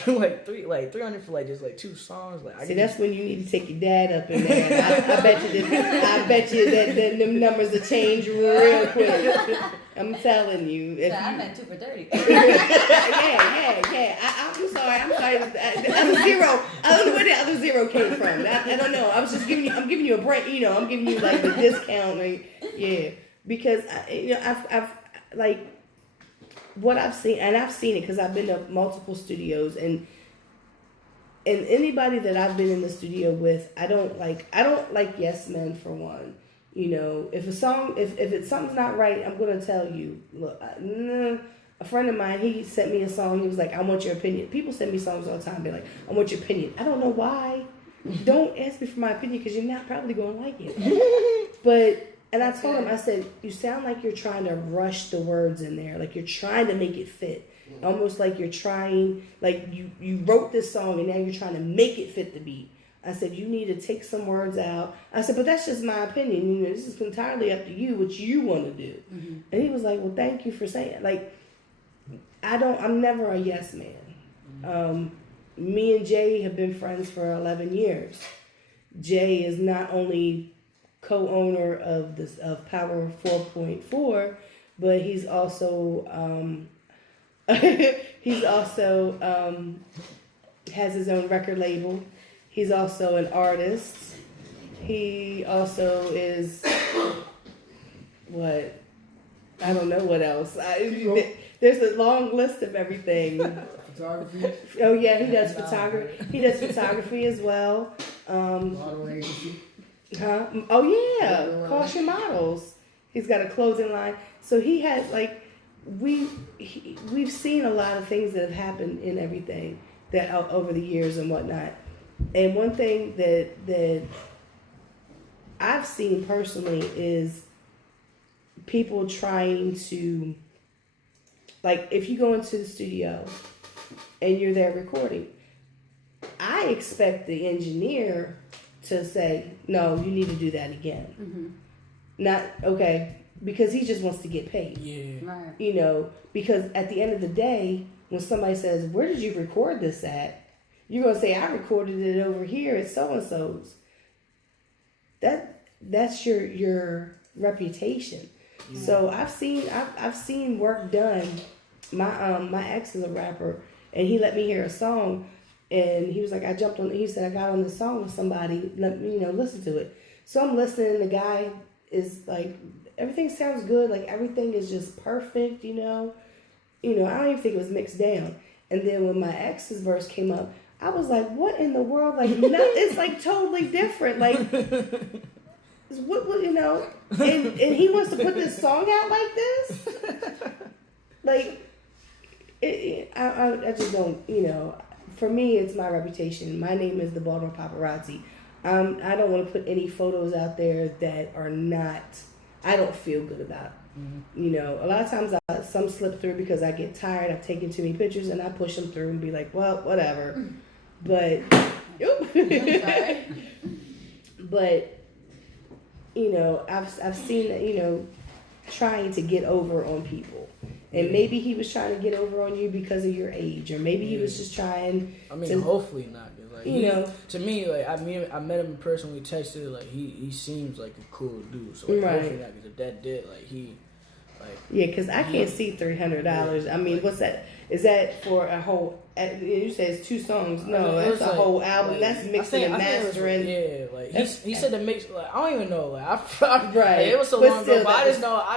be like 300 for like just like 2 songs. Like that's when you need to take your dad up in there. I bet you that them numbers will change real quick. I'm telling you. I meant 2 for 30. Yeah. I'm sorry. The other zero. I don't know where the other zero came from. I don't know. I was just I'm giving you a break. I'm giving you like the discount. Like, yeah, because I've like. What I've seen, and I've seen it because I've been to multiple studios, and anybody that I've been in the studio with, I don't like yes men for one. If a song, if something's not right, I'm gonna tell you. Look, a friend of mine, he sent me a song. He was like, "I want your opinion." People send me songs all the time. Be like, "I want your opinion." I don't know why. Don't ask me for my opinion because you're not probably gonna like it. But. And I told him, I said, you sound like you're trying to rush the words in there. Like you're trying to make it fit. Almost like you're trying, like you wrote this song and now you're trying to make it fit the beat. I said, you need to take some words out. I said, but that's just my opinion. This is entirely up to you, what you want to do. Mm-hmm. And he was like, well, thank you for saying. Like, I'm never a yes man. Mm-hmm. Me and Jay have been friends for 11 years. Jay is not only co-owner of Power 4.4, but he's also has his own record label. He's also an artist. He also is what? I don't know what else. There's a long list of everything. Photography. Oh yeah, he does photography. He does photography as well. Model agency. Huh? Oh yeah, Clothing line. Caution Models. He's got a clothing line. So he had like we've seen a lot of things that have happened in everything that over the years and whatnot. And one thing that I've seen personally is people trying to, like, if you go into the studio and you're there recording, I expect the engineer to say, no, you need to do that again. Mm-hmm. Not, okay, because he just wants to get paid. Yeah. Right. You know, because at the end of the day, when somebody says, where did you record this at? You're going to say, I recorded it over here at so-and-so's. That's your reputation. Yeah. So I've seen work done. My ex is a rapper, and he let me hear a song, and he was like, he said, I got on this song with somebody, let me, listen to it. So I'm listening, the guy is like, everything sounds good, like everything is just perfect, I don't even think it was mixed down. And then when my ex's verse came up, I was like, what in the world? Like, no, it's like totally different. Like, what and he wants to put this song out like this? Like, I just don't, for me, it's my reputation. My name is the Baltimore Paparazzi. I don't want to put any photos out there that are not, I don't feel good about. Mm-hmm. A lot of times some slip through because I get tired. I've taken too many pictures and I push them through and be like, well, whatever. But, but, I've seen that, trying to get over on people. And maybe he was trying to get over on you because of your age, or maybe he was just trying. I mean, hopefully not. Like, to me, like I met him in person. We texted. Like he seems like a cool dude. So like, hopefully not. Because if that did, like he, like yeah, because I can't see $300. I mean, what's that? Is that for a whole? You said it's 2 songs. No, that's a whole album. Like, that's mixing and mastering. He said the mix. Like I don't even know. Like right, like, it was so long ago. But I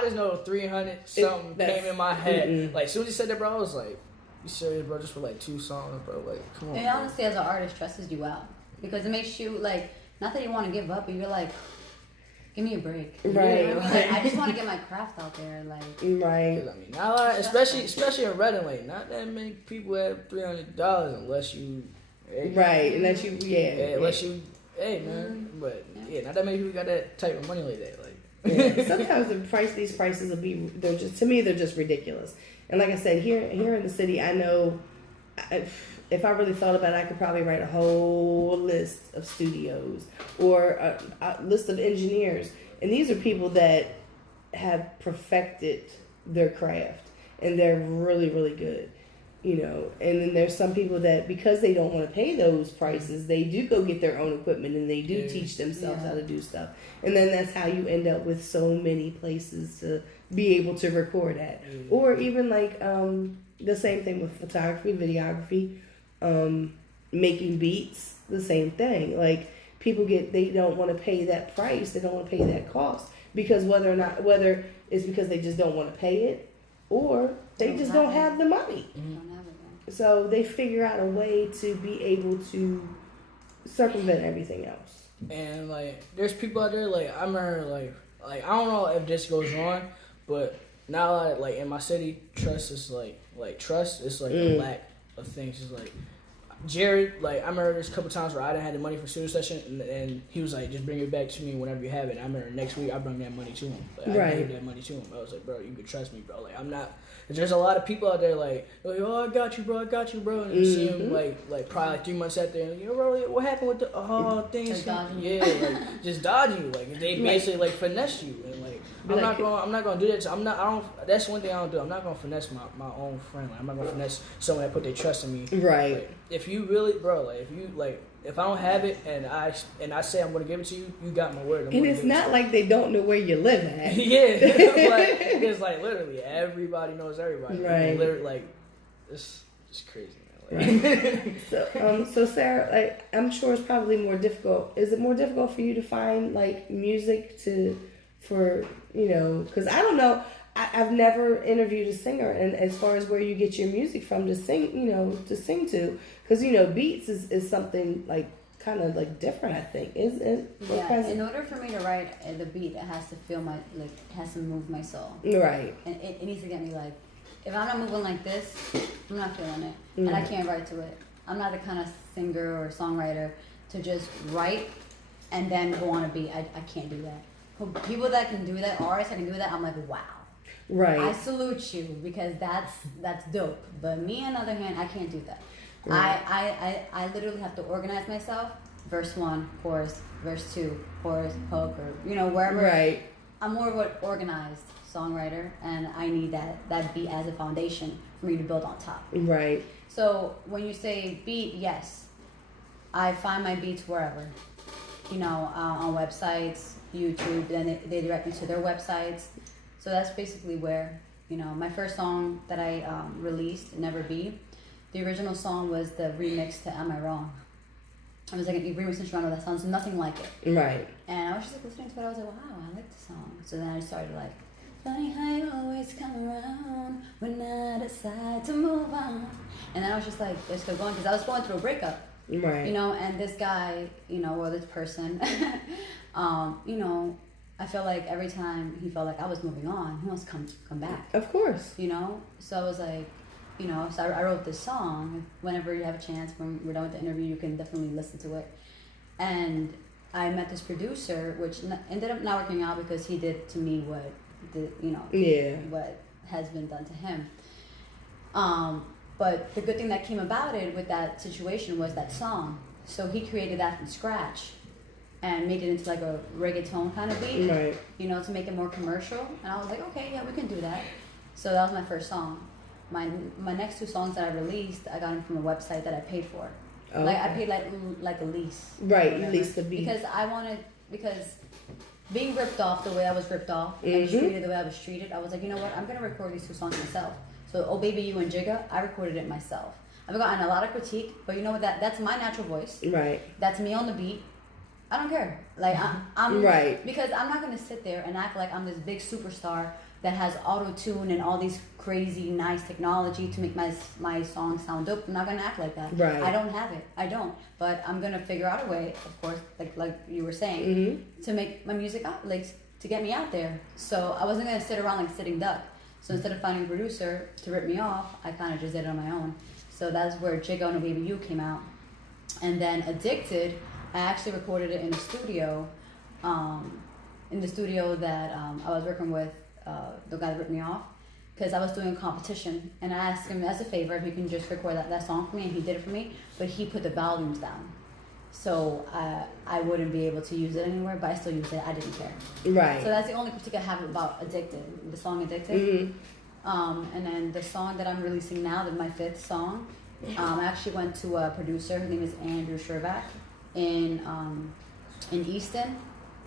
just know 300 something came in my head. Mm-mm. Like as soon as he said that, bro, I was like, you serious, bro? Just for like 2 songs, bro? Like come on. And honestly, as an artist, stresses you out because it makes you like not that you want to give up, but you're like, give me a break. Right. You know what I mean? Like, I just want to get my craft out there. Like, right. I mean, not a lot, especially in Reading, like, not that many people have $300 unless you. Hey, right. Unless you, unless you, hey, man. But, not that many people got that type of money like that. Like, sometimes these prices will be, they're just ridiculous. And like I said, here in the city, I know if I really thought about it, I could probably write a whole list of studios or a list of engineers. And these are people that have perfected their craft and they're really, really good, And then there's some people that, because they don't want to pay those prices, they do go get their own equipment and they do teach themselves how to do stuff. And then that's how you end up with so many places to be able to record at. Or even like the same thing with photography, videography, making beats, the same thing. Like people they don't want to pay that price, they don't want to pay that cost because whether it's because they just don't want to pay it or they just don't have the money. So they figure out a way to be able to circumvent everything else. And like, there's people out there. Like I remember, like I don't know if this goes on, but now like in my city, trust is like trust is like a lack of things. It's like Jared, like I remember there's a couple times where I didn't have the money for studio session, and he was like, just bring it back to me whenever you have it. And I remember next week I brought that money to him. Like, I gave that money to him. I was like, bro, you can trust me, bro. Like I'm not. There's a lot of people out there like, oh, I got you, bro. And you see them like probably like 3 months after, and bro, what happened with the things? Like just dodge you. Like they basically like finesse you, and like I'm not gonna do that. That's one thing I don't do. I'm not gonna finesse my own friend. Like, I'm not gonna finesse someone that put their trust in me. Right. Like, if you really, bro, like if I don't have it and I say I'm gonna give it to you, you got my word. And it's not like they don't know where you live at. It's like literally everybody knows everybody. Right. Literally, like it's just crazy, man. Like, So Sarah, like I'm sure it's probably more difficult. Is it more difficult for you to find like music because I don't know. I've never interviewed a singer, and as far as where you get your music from to sing, to sing to, because beats is something like kind of like different. I think is it? Yeah. In order for me to write the beat, it has to feel it has to move my soul. Right. And it needs to get me like, if I'm not moving like this, I'm not feeling it, and I can't write to it. I'm not the kind of singer or songwriter to just write and then go on a beat. I can't do that. People that can do that, artists that can do that, I'm like, wow. Right. I salute you because that's dope. But me, on the other hand, I can't do that. Right. I literally have to organize myself. Verse 1, chorus. Verse 2, chorus, hook, or wherever. Right. I'm more of an organized songwriter, and I need that beat as a foundation for me to build on top. Right. So when you say beat, yes, I find my beats wherever. On websites, YouTube, then they direct me to their websites. So that's basically where, my first song that I released, Never Be, the original song was the remix to Am I Wrong? It was like a remix instrumental that sounds nothing like it. Right. And I was just like listening to it, I was like, wow, I like the song. So then I started like, funny how you always come around when I decide to move on. And then I was just like, just kept going, because I was going through a breakup. Right. And this guy, or this person, I felt like every time he felt like I was moving on, he wants to come back. Of course. So I was like, so I wrote this song. Whenever you have a chance, when we're done with the interview, you can definitely listen to it. And I met this producer, which ended up not working out because he did to me what has been done to him. But the good thing that came about it with that situation was that song. So he created that from scratch and made it into like a reggaeton kind of beat, right? To make it more commercial. And I was like, okay, yeah, we can do that. So that was my first song. My next 2 songs that I released, I got them from a website that I paid for. Okay. Like I paid like a lease. Right, you leased the beat. Because being ripped off the way I was ripped off and treated the way I was treated, I was like, you know what, I'm gonna record these 2 songs myself. So Oh Baby You and Jigga, I recorded it myself. I've gotten a lot of critique, but you know what, that's my natural voice. Right. That's me on the beat. I don't care. Like I'm right. Because I'm not gonna sit there and act like I'm this big superstar that has auto-tune and all these crazy nice technology to make my song sound dope. I'm not gonna act like that. Right. I don't have it. I don't. But I'm gonna figure out a way, of course, like you were saying, to make my music out, like to get me out there. So I wasn't gonna sit around like sitting duck. So instead of finding a producer to rip me off, I kind of just did it on my own. So that's where Jigga and Baby You came out. And then Addicted, I actually recorded it in the studio that I was working with the guy that ripped me off, because I was doing a competition, and I asked him as a favor if he can just record that song for me, and he did it for me, but he put the volumes down. So I wouldn't be able to use it anywhere, but I still used it. I didn't care. Right. So that's the only critique I have about Addicted, the song Addicted. Mm-hmm. And then the song that I'm releasing now, my 5th song, I actually went to a producer. His name is Andrew Sherback in Easton.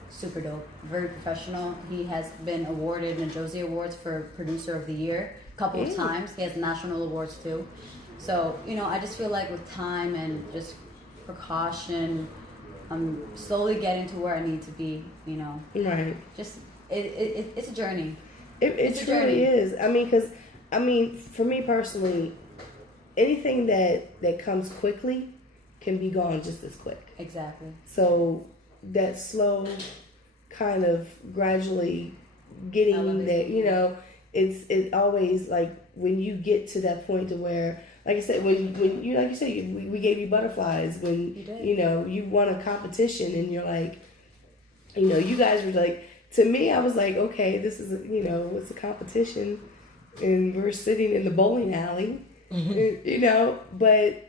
Super dope, very professional. He has been awarded in the Josie Awards for Producer of the Year a couple of times. He has national awards too. So, I just feel like with time and just precaution, I'm slowly getting to where I need to be, Right. Just, it's a journey. It truly is. I mean, for me personally, anything that comes quickly can be gone just as quick. Exactly. So that slow kind of gradually getting there, it always, like, when you get to that point to where, like I said, when you, like you said, we gave you butterflies when you won a competition, and you're like, you guys were like, to me, I was like, okay, this is it's a competition, and we're sitting in the bowling alley, but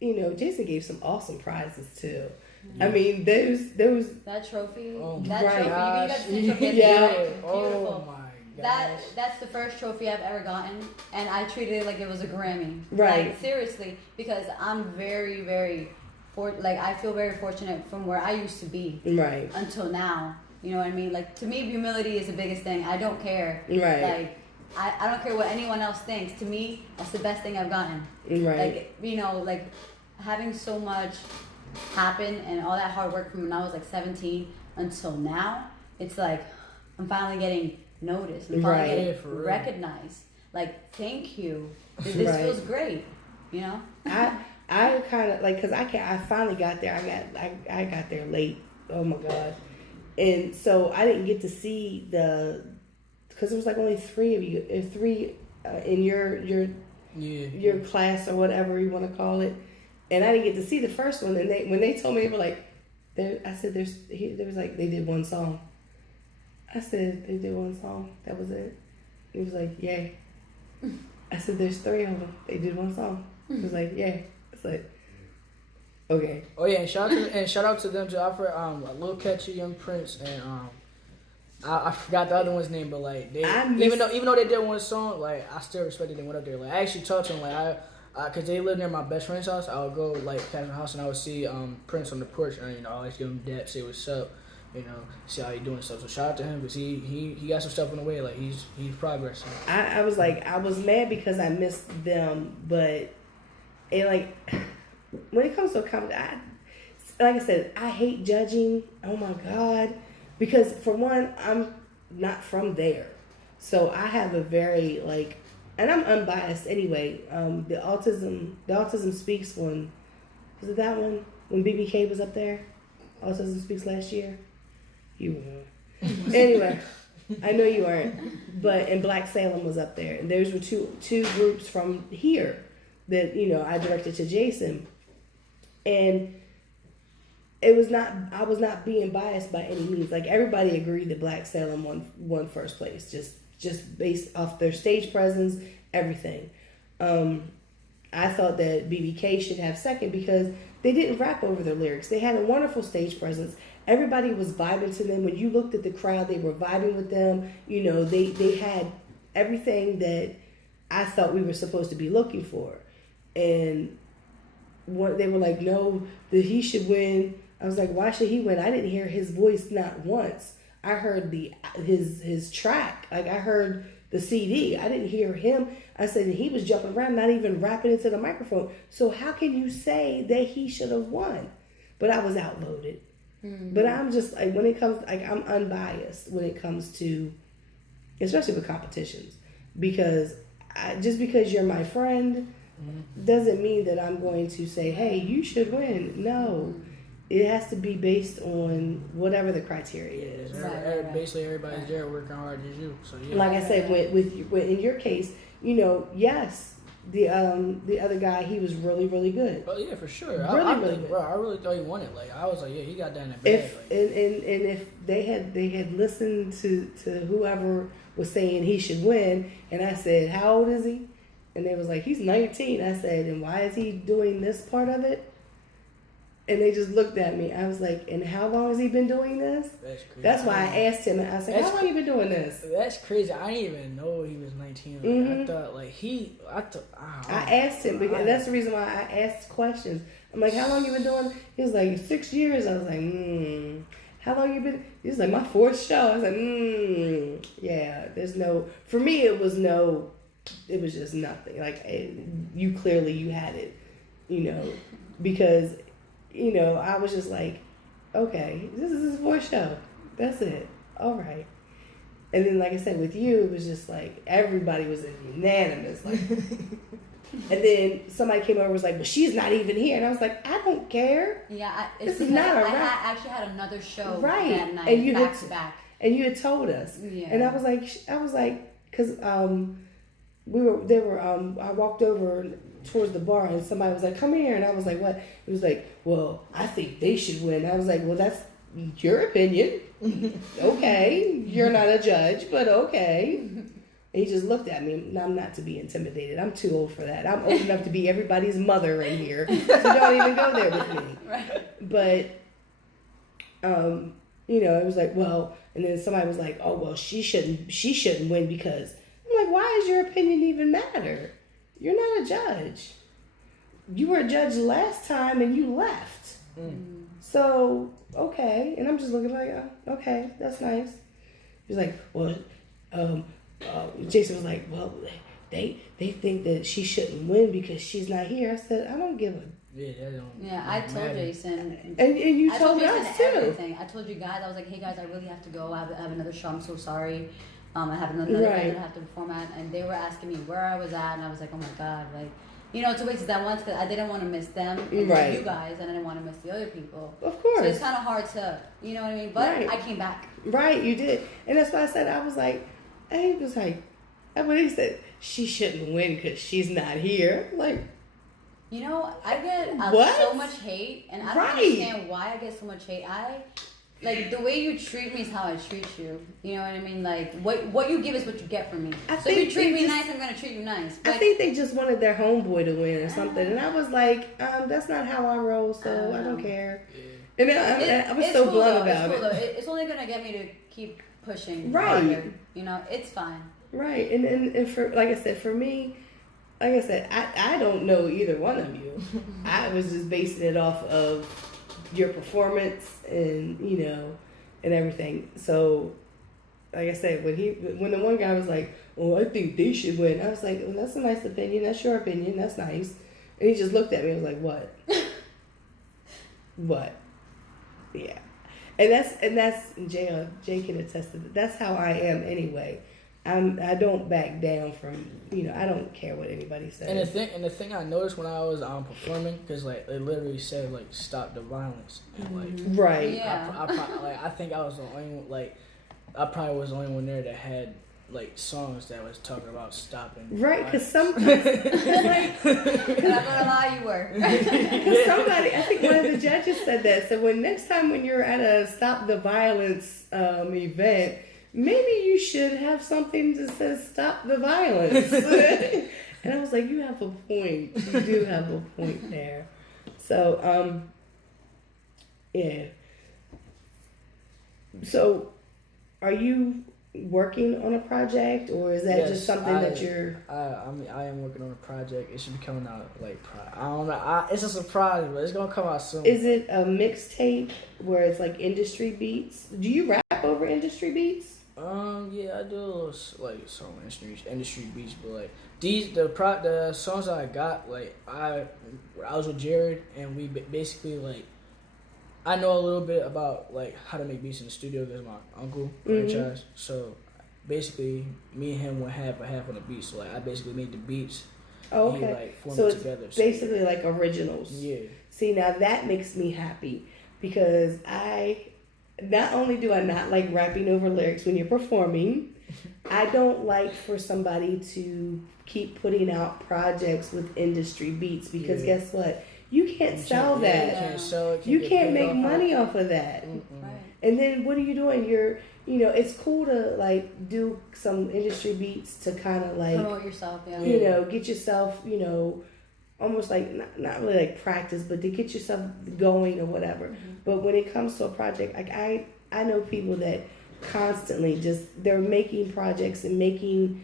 Jason gave some awesome prizes too. I mean, those that trophy, right. you got to see the trophy. Yeah. Beautiful. Oh my gosh. That's the first trophy I've ever gotten, and I treated it like it was a Grammy. Right. Like, seriously, because I'm very, very I feel very fortunate from where I used to be. Right. Until now. You know what I mean? Like, to me, humility is the biggest thing. I don't care. Right. Like, I don't care what anyone else thinks. To me, that's the best thing I've gotten. Right. Like, having so much happen and all that hard work from when I was like 17 until now, it's like I'm finally getting noticed. I'm finally getting recognized. Like, thank you. This feels great. I kind of like, cause I finally got there. I got there late. Oh my god! And so I didn't get to see because there was like only three of you, three in your class or whatever you want to call it, and I didn't get to see the first one. And when they told me, they were like, I said there was like they did one song. I said they did one song. That was it. It was like yay. I said there's three of them. They did one song. It was like yay. It's like okay. Oh yeah, and shout out to them too. I for Lil Catchy, Young Prince, and I forgot the other one's name, but like they even though they did one song, like I still respected they went up there. Like I actually talked to them, like cause they lived near my best friend's house. I would go like past my house and I would see Prince on the porch, and I always give him dap, say what's up, see how he doing stuff. So shout out to him because he got some stuff on the way. Like he's progressing. I was mad because I missed them, but like when it comes to a comedy, like I said, I hate judging. Oh my god, because for one, I'm not from there, so I have a very like, and I'm unbiased anyway. The autism speaks one. Was it that one when BBK was up there? Autism Speaks last year. You were. Anyway, I know you weren't, but and Black Salem was up there, and those were two groups from here that I directed to Jason, and it was not. I was not being biased by any means. Like everybody agreed that Black Salem won first place, just based off their stage presence, everything. I thought that BBK should have second because they didn't rap over their lyrics. They had a wonderful stage presence. Everybody was vibing to them. When you looked at the crowd, they were vibing with them. They had everything that I thought we were supposed to be looking for. And they were like, no, that he should win. I was like, why should he win? I didn't hear his voice not once. I heard his track. Like I heard the CD. I didn't hear him. I said he was jumping around, not even rapping into the microphone. So how can you say that he should have won? But I was outvoted. Mm-hmm. But I'm just like, when it comes, like I'm unbiased when it comes to, especially with competitions, because just because you're my friend doesn't mean that I'm going to say, hey, you should win. No. It has to be based on whatever the criteria is. Right. Basically, everybody's there working hard as you. So yeah. Like I said, in your case, yes, the other guy, he was really, really good. Oh yeah, for sure. Really good. Bro, I really thought he won it. Like I was like, yeah, he got that in the bag. And if they had listened to whoever was saying he should win, and I said, how old is he? And they was like, he's 19. I said, and why is he doing this part of it? And they just looked at me. I was like, and how long has he been doing this? That's crazy. That's why I asked him. I said, how long you been doing this? That's crazy. I didn't even know he was 19. Like, mm-hmm. I thought, I asked him because that's the reason why I asked questions. I'm like, how long you been doing? He was like, 6 years. I was like, how long you been? He was like, my fourth show. I was like, yeah, for me, it was just nothing. Like, you had it, because, I was just like, okay, this is his fourth show. That's it. All right. And then, like I said, with you, it was just like, everybody was unanimous. Like, and then somebody came over and was like, but she's not even here. And I was like, I don't care. Yeah, this is not a rap. I actually had another show that night, and you back to back. And you had told us. Yeah. And I was like, because I walked over towards the bar and somebody was like, come here. And I was like, what? He was like, well, I think they should win. I was like, well, that's your opinion. Okay. You're not a judge, but okay. And he just looked at me, and I'm not to be intimidated. I'm too old for that. I'm old enough to be everybody's mother in here. So don't even go there with me. Right. But, it was like, well, and then somebody was like, oh, well, she shouldn't win because, I'm like, why does your opinion even matter? You're not a judge. You were a judge last time and you left. Mm. So, okay. And I'm just looking like, oh, okay, that's nice. He was like, well, Jason was like, well, they think that she shouldn't win because she's not here. I said, I don't give a... Yeah, I told Jason. And you told us too. Everything. I told you guys, I was like, hey guys, I really have to go. I have another show. I'm so sorry. I have another event that I have to perform at. And they were asking me where I was at. And I was like, oh my God, like, you know, to wait till that once because I didn't want to miss them and Right. you guys, and I didn't want to miss the other people. Of course. So it's kind of hard to, you know what I mean? But Right. I came back. Right, you did. And that's why I said, I was like, when he said, she shouldn't win because she's not here. Like, You know, I get What? so much hate, and I don't Right. understand why I get so much hate. Like, the way you treat me is how I treat you. You know what I mean? Like, what you give is what you get from me. I So if think you treat they me just- nice, I'm going to treat you nice. I But think they just wanted their homeboy to win or something. And I was like, that's not how I roll, so I don't care. And I was it's so cool blunt though. about It's cool it. though. It's only going to get me to keep pushing. Right. harder. You know, it's fine. Right. And for, like I said, for me, like I said, I don't know either one of you. I was just basing it off of your performance and, you know, and everything. So, like I said, when the one guy was like, "Oh, I think they should win," I was like, "Well, that's a nice opinion. That's your opinion. That's nice." And he just looked at me and was like, "What? What?" Yeah, and that's Jay can attest to that. That's how I am anyway. I don't back down from, you know, I don't care what anybody says. And the thing I noticed when I was performing, because like it literally said like stop the violence, and like Right. Yeah. I think I was the only one, like I probably was the only one there that had like songs that was talking about stopping. Right, because some, And I'm going to lie, you were. because somebody, I think one of the judges said that. So next time when you're at a stop the violence event, maybe you should have something that says stop the violence. And I was like, you have a point. You do have a point there. So, yeah. So, are you working on a project, or is that Yes, just something that you're... I am working on a project. It should be coming out like I don't know. It's a surprise, but it's gonna come out soon. Is it a mixtape where it's like industry beats? Do you rap over industry beats? Yeah, I do a little like some industry beats, but like the songs that I got, like I was with Jared, and we basically like I know a little bit about like how to make beats in the studio because my uncle franchise. So basically, me and him went half on the beats. So like I basically made the beats. Oh, and okay. he, like, formed So it it's together. basically like originals. Yeah. See, now that makes me happy because not only do I not like rapping over lyrics when you're performing, I don't like for somebody to keep putting out projects with industry beats because guess what? You can't sell that. You can't sell it. You can't make money off of that. Right. And then what are you doing? It's cool to like do some industry beats to kind of like Promote yourself, yeah. you know, get yourself, you know, almost like not really like practice, but to get yourself going or whatever. Mm-hmm. But when it comes to a project, like I know people that constantly they're making projects and making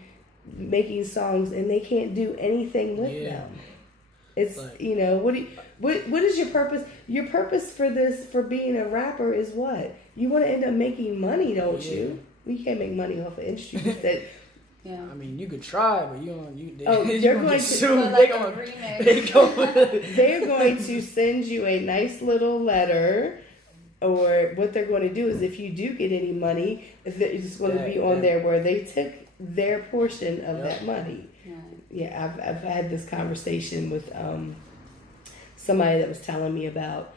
songs and they can't do anything with them. It's like, you know, what is your purpose? Your purpose for being a rapper is what? You want to end up making money, don't you? You can't make money off of industry beats that. Yeah. I mean, you could try, but you don't. They're going get to sued. But They like a gonna remix. They're going to send you a nice little letter, or what they're going to do is if you do get any money, it's going to be on there where they took their portion of that money. Right. Yeah, I've had this conversation with somebody that was telling me about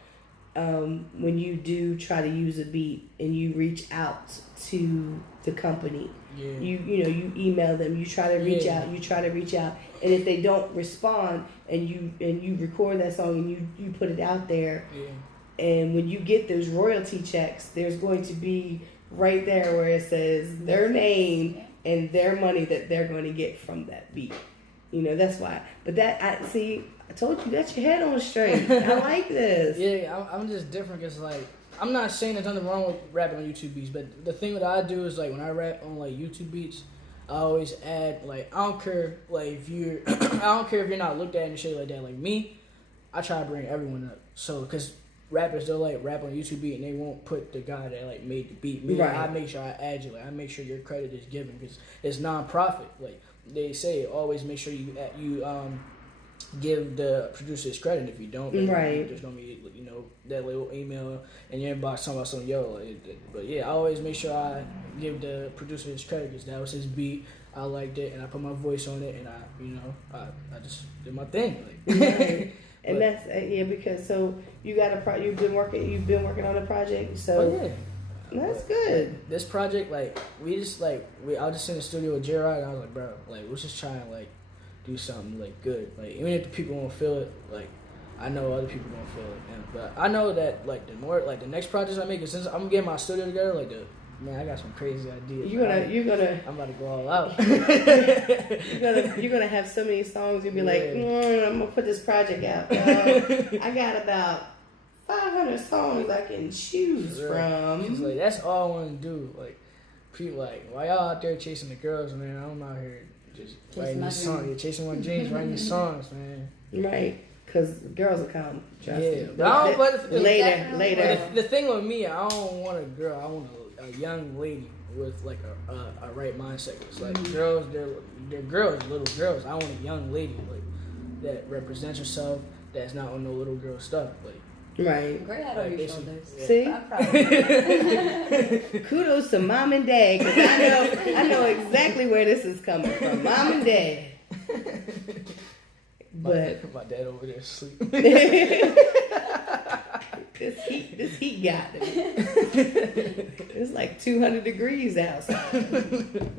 when you do try to use a beat and you reach out to the company. You email them, you try to reach out, and if they don't respond and you record that song and you put it out there, and when you get those royalty checks, there's going to be right there where it says their name and their money that they're going to get from that beat. You know, that's why. But I told you, you got your head on straight. I like this. Yeah, I'm just different because like I'm not saying there's nothing wrong with rapping on YouTube beats, but the thing that I do is like when I rap on like YouTube beats, I always add like I don't care like if you're I don't care if you're not looked at and shit like that. Like me, I try to bring everyone up. So because rappers they'll like rap on YouTube beat and they won't put the guy that like made the beat. Me, right. I make sure I add you. Like I make sure your credit is given because it's non-profit. Like they say, always make sure you give the producer his credit. If you don't, right, there's gonna be that little email in your inbox talking about some but yeah, I always make sure I give the producer his credit because that was his beat. I liked it, and I put my voice on it, and I just did my thing. Right. And But- that's because so you got you've been working on a project, so Oh yeah. that's good. This project, like, I was just in the studio with J-Rod, and I was like, bro, like, let's just try and, like, do something, like, good. Like, even if the people won't feel it, like, I know other people won't feel it. But I know that, like, the next projects I make, since I'm getting my studio together, like, man, I got some crazy ideas. I'm about to go all out. you're gonna have so many songs. You'll be like, I'm gonna put this project out. I got about 500 songs I can choose from. She's like, that's all I want to do. Like, people like, why y'all out there chasing the girls, man? I'm out here just writing these songs. You're chasing my dreams, writing these songs, man. Right, because girls will come. Trust me. But Later. But the thing with me, I don't want a girl. I want a young lady with like a right mindset. It's like girls, they're girls, little girls. I want a young lady like that represents herself. That's not on no little girl stuff. Like. Right. Great head on your shoulders. See? I'm proud of you. Kudos to mom and dad, because I know exactly where this is coming from. Mom and dad. But my dad over there asleep. this heat got me. It's like 200 degrees outside.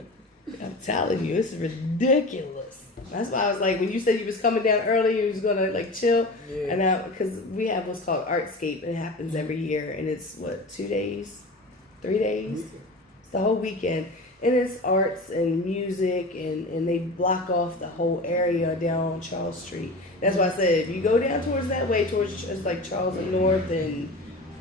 I'm telling you, it's ridiculous. That's why I was like, when you said you was coming down early, you was gonna like chill, and because we have what's called Artscape, and it happens every year, and it's what 2 days, 3 days, it's the whole weekend, and it's arts and music, and they block off the whole area down on Charles Street. That's why I said if you go down towards that way, towards it's like Charles and North and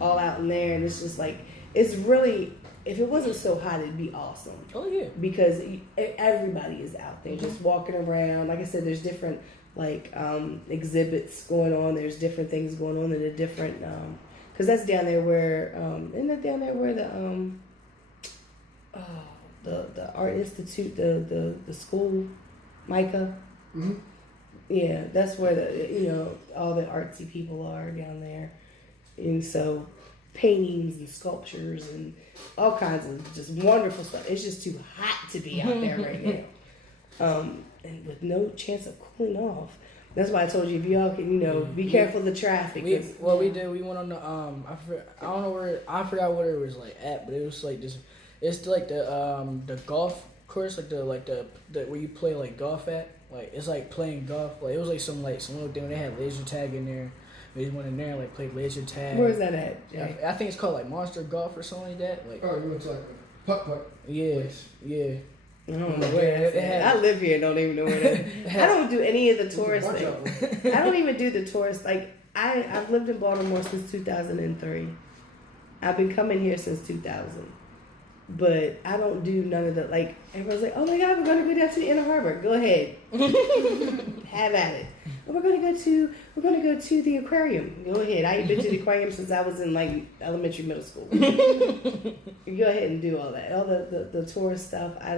all out in there, and it's just like it's really. If it wasn't so hot, it'd be awesome. Oh yeah, because everybody is out there just walking around. Like I said, there's different like exhibits going on. There's different things going on in the different because that's down there where isn't that down there where the Art Institute, the school, Micah. Mm-hmm. Yeah, that's where all the artsy people are down there, and so paintings and sculptures and all kinds of just wonderful stuff. It's just too hot to be out there right now, and with no chance of cooling off. That's why I told you if y'all can, be careful of the traffic. We did. We went on the I don't know where, I forgot what it was like at, but it was like this. It's like the golf course, like the where you play like golf at. Like it's like playing golf. Like it was like some little thing. They had laser tag in there. We just went in there and like played laser tag. Where's that at? I think it's called like Monster Golf or something like that. Like you went to like putt. Yeah, place. yeah. I don't know where that's at. I live here and don't even know where that is. I don't do any of the tourist things. I don't even do the tourist. Like, I've lived in Baltimore since 2003. I've been coming here since 2000. But I don't do none of the, like, everyone's like, oh my God, we're going to go down to the Inner Harbor. Go ahead. Have at it. Oh, we're going to go to the aquarium. Go ahead. I ain't been to the aquarium since I was in, like, elementary, middle school. Go ahead and do all that. All the tourist stuff, I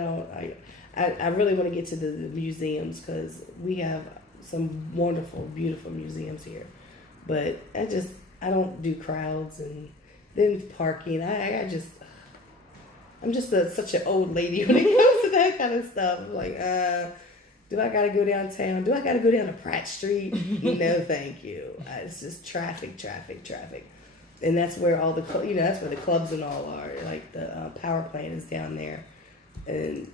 really want to get to the museums because we have some wonderful, beautiful museums here. But I don't do crowds and then parking. I'm just such an old lady when it comes to that kind of stuff. I'm like, do I got to go downtown? Do I got to go down to Pratt Street? No, thank you. It's just traffic. And that's where all the, that's where the clubs and all are. Like the power plant is down there. And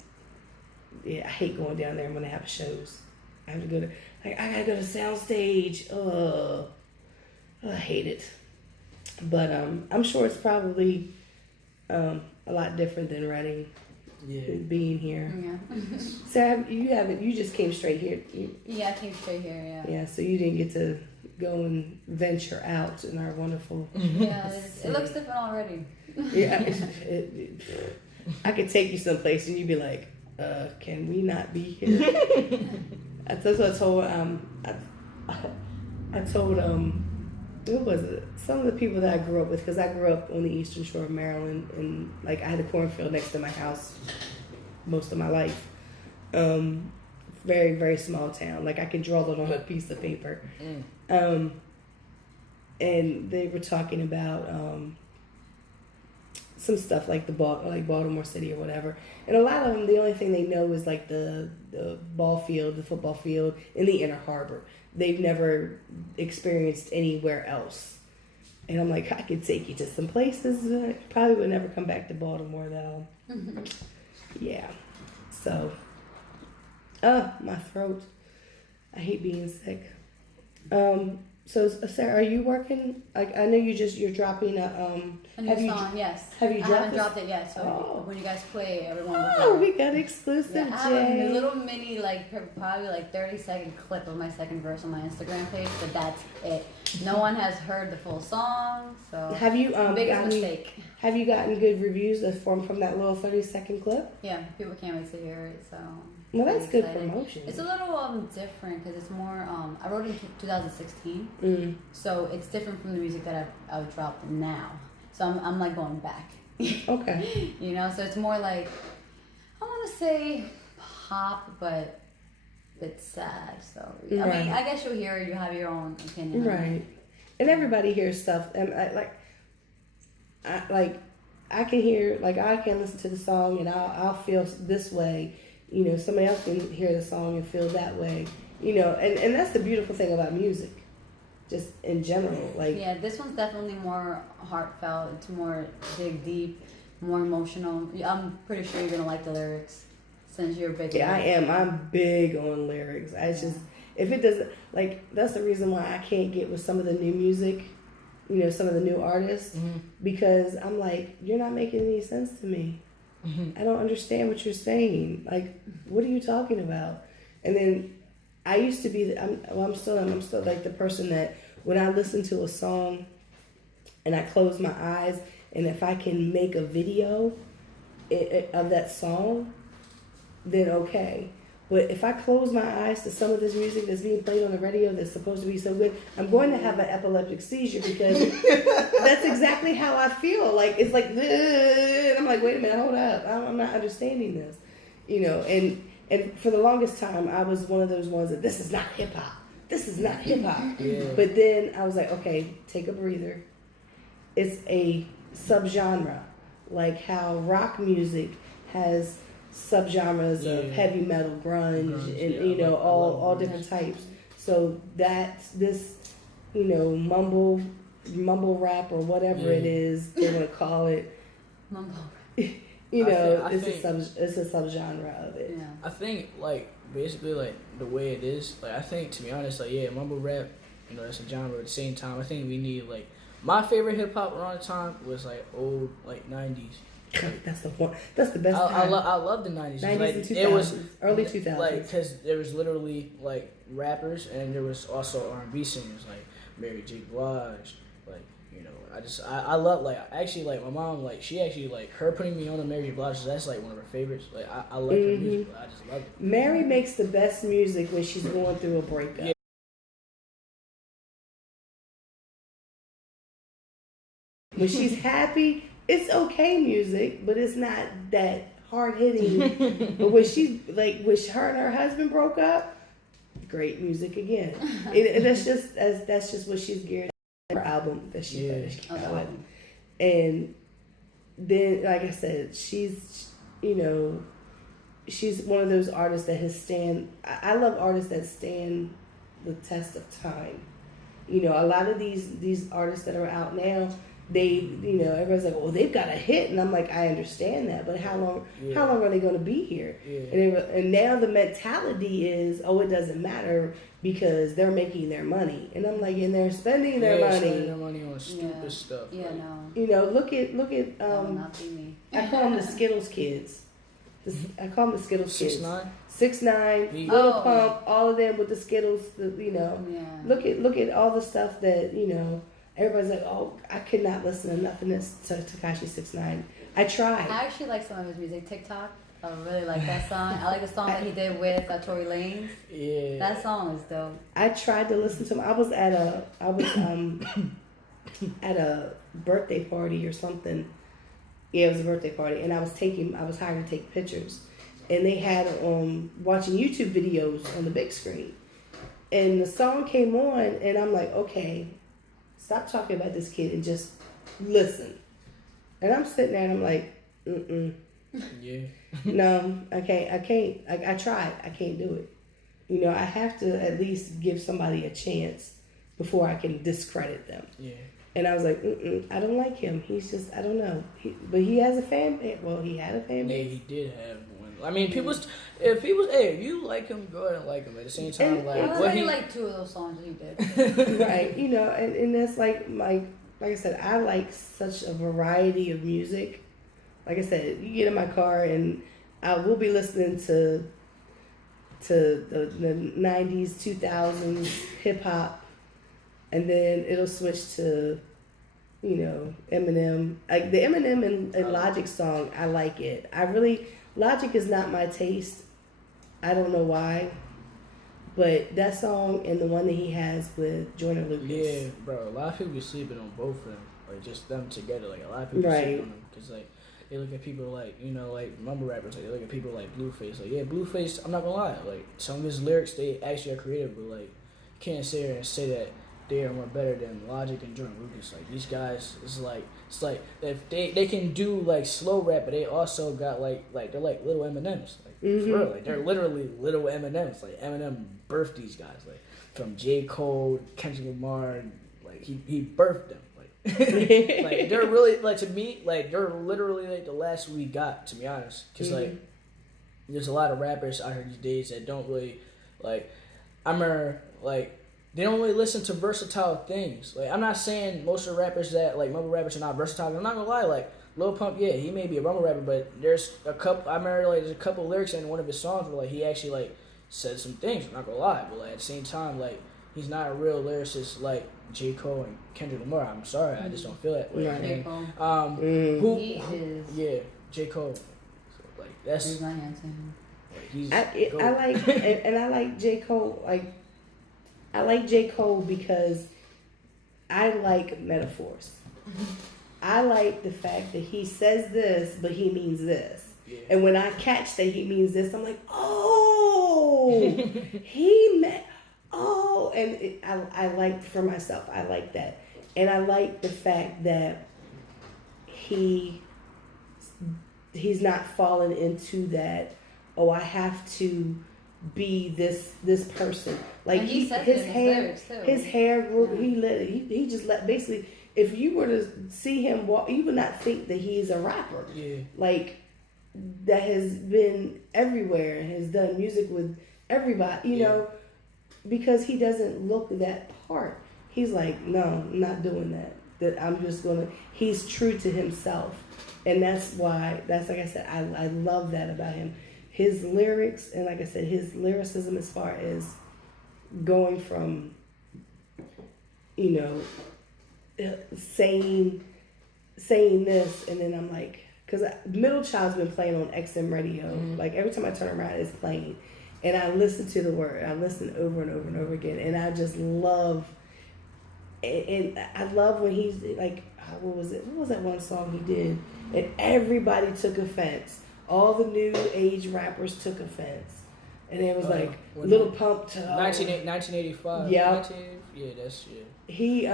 yeah, I hate going down there when they have shows. I have to go to, like, I got to go to Soundstage. I hate it. But I'm sure it's probably a lot different than Reading. Yeah. Being here. Yeah. Sarah, you just came straight here. Yeah, I came straight here, yeah. Yeah, so you didn't get to go and venture out in our wonderful Yeah, it looks different already. Yeah, I could take you someplace and you'd be like, can we not be here? That's what I told I told what was it? Some of the people that I grew up with, because I grew up on the Eastern Shore of Maryland, and like I had a cornfield next to my house most of my life. Very, very small town. Like I could draw it on a piece of paper. And they were talking about some stuff like like Baltimore City or whatever. And a lot of them, the only thing they know is like the ball field, the football field in the Inner Harbor. They've never experienced anywhere else. And I'm like, I could take you to some places. I probably would never come back to Baltimore though. Yeah. So, my throat. I hate being sick. So Sarah, are you working? Like I know you're dropping A new song, yes. Have you I dropped haven't dropped it yet, so when you guys play, everyone will Oh, hear it. we got exclusive. Yeah, I have Jay. a little mini, like probably like 30-second clip of my second verse on my Instagram page, but that's it. No one has heard the full song, so Have you biggest gotten, mistake. Have you gotten good reviews from that little 30-second clip? Yeah, people can't wait to hear it. So Well, that's I'm good excited. promotion. It's a little different because it's more. I wrote it in 2016, so it's different from the music that I've dropped now. So I'm like going back. Okay. You know, so it's more like I want to say pop, but it's sad. So I mean, I guess you'll hear it. You have your own opinion. Right. And everybody hears stuff, and I can hear, like I can listen to the song and I'll feel this way. You know, somebody else can hear the song and feel that way. You know, and that's the beautiful thing about music, just in general. Like Yeah, this one's definitely more heartfelt. It's more dig deep, more emotional. I'm pretty sure you're gonna like the lyrics since you're big. Yeah, I am. I'm big on lyrics. I just, if it doesn't, like, that's the reason why I can't get with some of the new music, you know, some of the new artists, because I'm like, you're not making any sense to me. I don't understand what you're saying. Like, what are you talking about? And then I used to be, I'm still like the person that when I listen to a song and I close my eyes, and if I can make a video of that song, then okay. But if I close my eyes to some of this music that's being played on the radio that's supposed to be so good, I'm going to have an epileptic seizure because that's exactly how I feel. Like, it's like, and I'm like, wait a minute, hold up. I'm not understanding this. You know, and for the longest time, I was one of those ones that this is not hip hop. This is not hip hop. Yeah. But then I was like, okay, take a breather. It's a subgenre, like how rock music has subgenres of heavy metal, grunge, and yeah, you know, all grunge. different types. So that's this, you know, mumble rap or whatever it is they want to call it. Mumble. You know, I think it's a subgenre of it. Yeah. I think like basically like the way it is, like I think to be honest, like yeah, mumble rap, you know, that's a genre. At the same time, I think we need like my favorite hip hop around the time was like old like 90s. That's the one. That's the best. I love the 90s. 90s like, and 2000s. It was early 2000s. Like because there was literally like rappers and there was also R&B singers like Mary J. Blige. Like you know, I love like actually like my mom like she actually like her putting me on the Mary J. Blige. That's like one of her favorites. Like I like her music. But I just love it. Mary makes the best music when she's going through a breakup. Yeah. When she's happy, it's okay music, but it's not that hard hitting. But when she's like, when her and her husband broke up, great music again. That's just what she's geared. Her album that she came out with. And then, like I said, she's, you know, she's one of those artists that has I love artists that stand the test of time. You know, a lot of these artists that are out now, they, you know, everybody's like, well, they've got a hit, and I'm like, I understand that, but how long are they going to be here? Yeah. And now the mentality is, oh, it doesn't matter because they're making their money, and I'm like, and they're spending their money. Spending their money on stupid stuff. Yeah, like, no. You know, look at That will not be me. I call them the Skittles kids. I call them the Skittles kids. 6ix9ine? 6ix9ine, Lil Pump, all of them with the Skittles. You know, look at all the stuff that, you know. Everybody's like, oh, I could not listen to nothing that's Tekashi 6ix9ine. I tried. I actually like some of his music. TikTok. I really like that song. I like the song that he did with Tory Lanez. Yeah. That song is dope. I tried to listen to him. I was at a birthday party or something. Yeah, it was a birthday party, and I was hired to take pictures, and they had watching YouTube videos on the big screen, and the song came on, and I'm like, okay, stop talking about this kid and just listen. And I'm sitting there and I'm like, Yeah. no, I can't. I tried. I can't do it. You know, I have to at least give somebody a chance before I can discredit them. Yeah. And I was like, I don't like him. He's just, I don't know. But he has a fan base. Well, he had a fan Yeah, base. he did have one. I mean, if you like him, go ahead and like him. At the same time, like, I what he like 2 of those songs that he did. Right. You know, and that's like I said, I like such a variety of music. Like I said, you get in my car and I will be listening to the 90s, 2000s hip hop, and then it'll switch to, you know, Eminem. Like the Eminem and Logic song, I like it. Logic is not my taste. I don't know why. But that song and the one that he has with Joyner Lucas. Yeah, bro. A lot of people be sleeping on both of them, like just them together. Like a lot of people sleep on them because like they look at people like, you know, like mumble rappers. Like they look at people like Blueface. Like, yeah, Blueface. I'm not gonna lie. Like some of his lyrics, they actually are creative, but like you can't sit here and say that they are more better than Logic and Joyner Lucas. Like these guys, it's like if they can do like slow rap, but they also got like they're like little M&Ms. Like for real, like they're literally little M&Ms. Like Eminem birthed these guys. Like from J. Cole, Kendrick Lamar, like he birthed them. Like like they're really like, to me, like they're literally like the last we got, to be honest. Cause like there's a lot of rappers out here these days that don't really like. I remember like. They don't really listen to versatile things. Like I'm not saying most of the rappers that like mumble rappers are not versatile. I'm not gonna lie. Like Lil Pump, yeah, he may be a mumble rapper, but there's a couple. I remember like there's a couple lyrics in one of his songs where like he actually like said some things. I'm not gonna lie, but like at the same time, like he's not a real lyricist like J. Cole and Kendrick Lamar. I'm sorry, I just don't feel that way. J. Cole. Who? He is. Yeah, J. Cole. So, like that's. He's my answer. Like, he's. I like and I like J. Cole. Like I like J. Cole because I like metaphors. I like the fact that he says this, but he means this. Yeah. And when I catch that he means this, I'm like, oh, he meant, oh. And I like for myself, I like that. And I like the fact that he's not falling into that, oh, I have to be this person. Like and he his hair grew. Yeah. He just let basically. If you were to see him walk, you would not think that he's a rapper. Yeah. Like that has been everywhere and has done music with everybody. You know, because he doesn't look that part. He's like, no, I'm not doing that. That I'm just gonna. He's true to himself, and that's why. That's like I said. I love that about him. His lyrics, and like I said, his lyricism as far as going from, you know, saying this, and then I'm like, because Middle Child's been playing on XM radio. Like every time I turn around, it's playing, and I listen to the word. I listen over and over and over again, and I just love. And I love when he's like, what was it? What was that one song he did? And everybody took offense. All the new age rappers took offense. And it was like Lil Pump to 1985. Yeah. That's He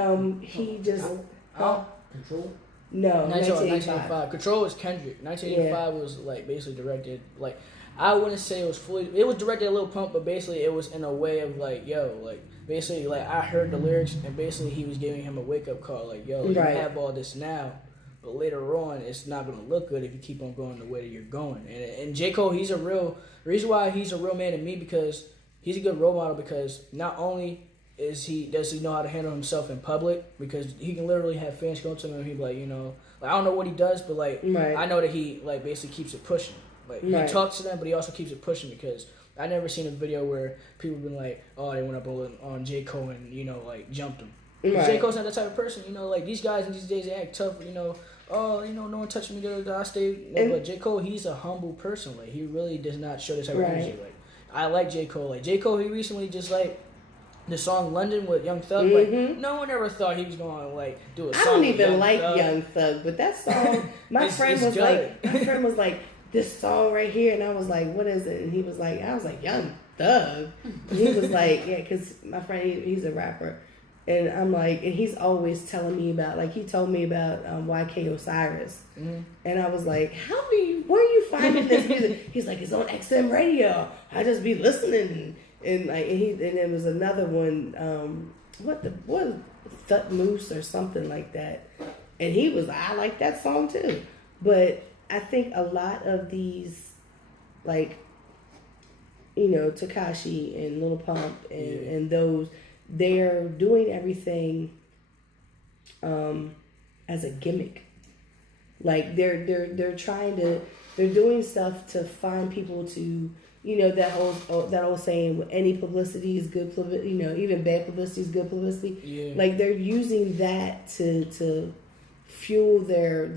just Control? No, 1985. Control was Kendrick. 1985 was like basically directed like I wouldn't say it was fully. It was directed at Lil Pump, but basically it was in a way of like, yo, like basically like I heard the lyrics and basically he was giving him a wake up call, like, yo, you have all this now. But later on, it's not going to look good if you keep on going the way that you're going. And J. Cole, the reason why he's a real man to me, because he's a good role model, because not only does he know how to handle himself in public, because he can literally have fans come to him and he'd be like, you know, like, I don't know what he does, but like, I know that he like basically keeps it pushing. Like he talks to them, but he also keeps it pushing, because I never seen a video where people have been like, oh, they went up on J. Cole and, you know, like jumped him. J. Cole's not that type of person, you know, like these guys in these days, they act tough, you know, oh, you know, no one touched me, I stay. But J. Cole, he's a humble person. Like, he really does not show this type of energy. Like, I like J. Cole. Like, J. Cole, he recently just, like, the song London with Young Thug. Like, no one ever thought he was going to, like, do a song. I don't even with like Thug. Young Thug, but that song, my friend was like, this song right here, and I was like, what is it? And he was like, I was like, Young Thug. And he was like, yeah, because my friend, he's a rapper. And I'm like, and he's always telling me about, like, he told me about YK Osiris. And I was like, where are you finding this music? He's like, it's on XM radio. I just be listening. And there was another one, what Thut Moose or something like that. And he was, I like that song too. But I think a lot of these, like, you know, Tekashi and Lil Pump and those, they're doing everything as a gimmick. Like they're trying to, they're doing stuff to find people to, you know, that whole saying, any publicity is good publicity, you know, even bad publicity is good publicity. Yeah. Like they're using that to fuel their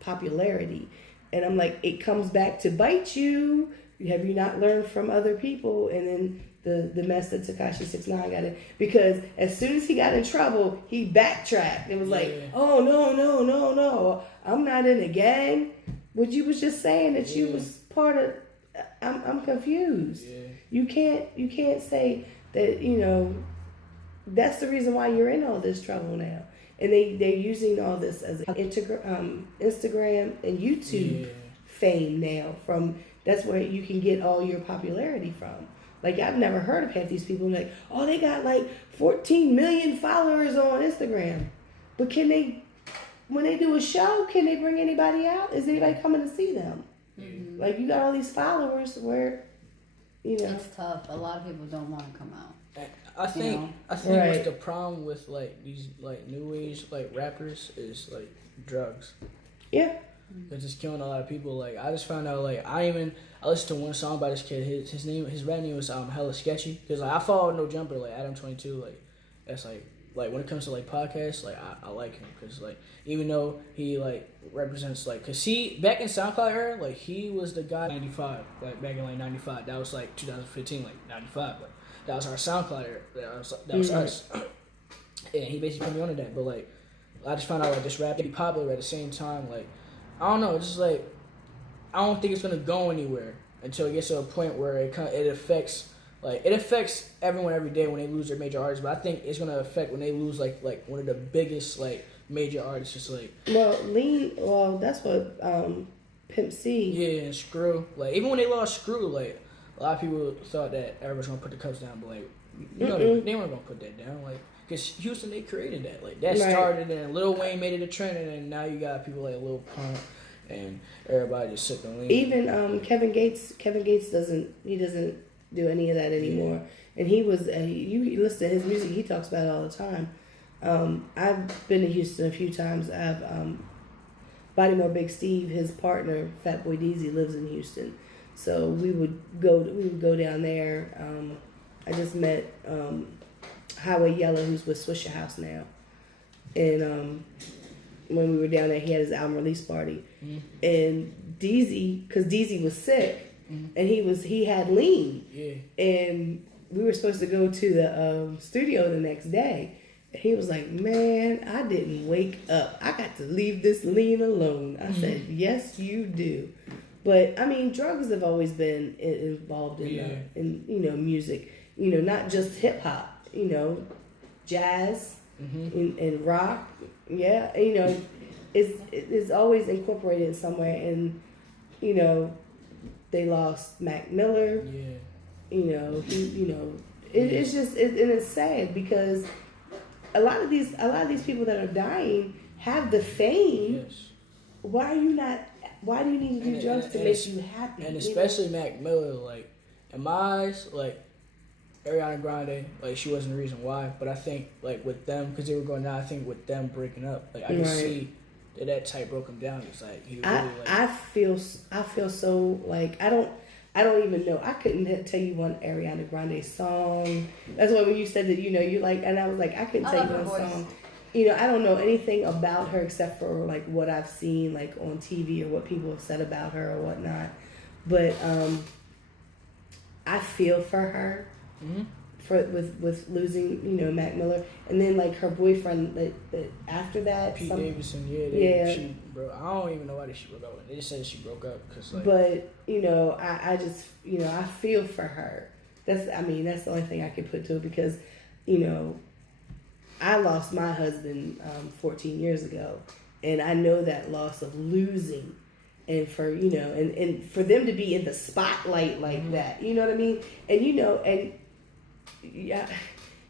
popularity. And I'm like, it comes back to bite you. Have you not learned from other people? And then the mess that Tekashi 6ix9ine got in, because as soon as he got in trouble, he backtracked. It was like, oh no, I'm not in a gang. What you was just saying that you was part of. I'm confused. Yeah. You can't say that, you know, that's the reason why you're in all this trouble now. And they're using all this as Instagram and YouTube fame now. That's where you can get all your popularity from. Like, I've never heard of half these people like, oh, they got like 14 million followers on Instagram. But when they do a show, can they bring anybody out? Is anybody coming to see them? Mm-hmm. Like, you got all these followers where, you know. It's tough. A lot of people don't want to come out. I think what's the problem with like these like new age like rappers is like drugs. Yeah. It's just killing a lot of people. Like, I just found out, like, I listened to one song by this kid. His rap name was Hella Sketchy. Because, like, I follow No Jumper, like, Adam22. Like, that's, like, when it comes to, like, podcasts, like, I like him. Because, like, even though he, like, represents, like, because back in SoundCloud era, like, he was the guy 95. Like, back in, like, 95. That was, like, 2015, like, 95. Like, that was our SoundCloud era. That was us. And he basically put me onto that. But, like, I just found out, like, this rap be popular at the same time, like, I don't know. It's just like, I don't think it's gonna go anywhere until it gets to a point where it affects everyone every day when they lose their major artists. But I think it's gonna affect when they lose like one of the biggest like major artists. Just like that's what Pimp C. Yeah, and Screw. Like, even when they lost Screw, like, a lot of people thought that everyone's gonna put the cups down, but like, you know, they weren't gonna put that down. Like, because Houston, they created that. Like, that started, and Lil Wayne made it a trend, and then now you got people like Lil Pump, and everybody just sick and lean. Even Kevin Gates doesn't do any of that anymore. And he was, you listen to his music, he talks about it all the time. I've been to Houston a few times. Bodymore Big Steve, his partner, Fatboy Deezy, lives in Houston. So we would go down there. I just met Highway Yellow, who's with Swisher House now. And when we were down there, he had his album release party. Mm-hmm. And Deezy, because Deezy was sick, and he had lean. Yeah. And we were supposed to go to the studio the next day. And he was like, man, I didn't wake up. I got to leave this lean alone. I said, yes, you do. But, I mean, drugs have always been involved in you know, music. You know, not just hip-hop. You know, jazz and rock. Yeah, you know, it's always incorporated somewhere. And, you know, they lost Mac Miller. Yeah. You know, it's just, and it's sad because a lot of these people that are dying have the fame. Yes. Why do you need to do drugs to make you happy? And especially Mac Miller, like, in my eyes, like, Ariana Grande, like, she wasn't the reason why, but I think, like, with them, because they were going down, I think with them breaking up, like, I can see that type broke him down. It's like, he really, like, I feel so, like, I don't even know. I couldn't tell you one Ariana Grande song. That's why when you said that, you know, you like, and I was like, I couldn't tell you one song. You know, I don't know anything about her except for, like, what I've seen, like, on TV or what people have said about her or whatnot. But I feel for her with losing, you know, Mac Miller. And then, like, her boyfriend, like, after that. Pete Davidson, she broke. I don't even know why she broke up. They just said she broke up. Cause, like, but, you know, I just, you know, I feel for her. That's the only thing I can put to it because, you know, I lost my husband 14 years ago, and I know that loss of losing, and for and for them to be in the spotlight like that, you know what I mean? And yeah,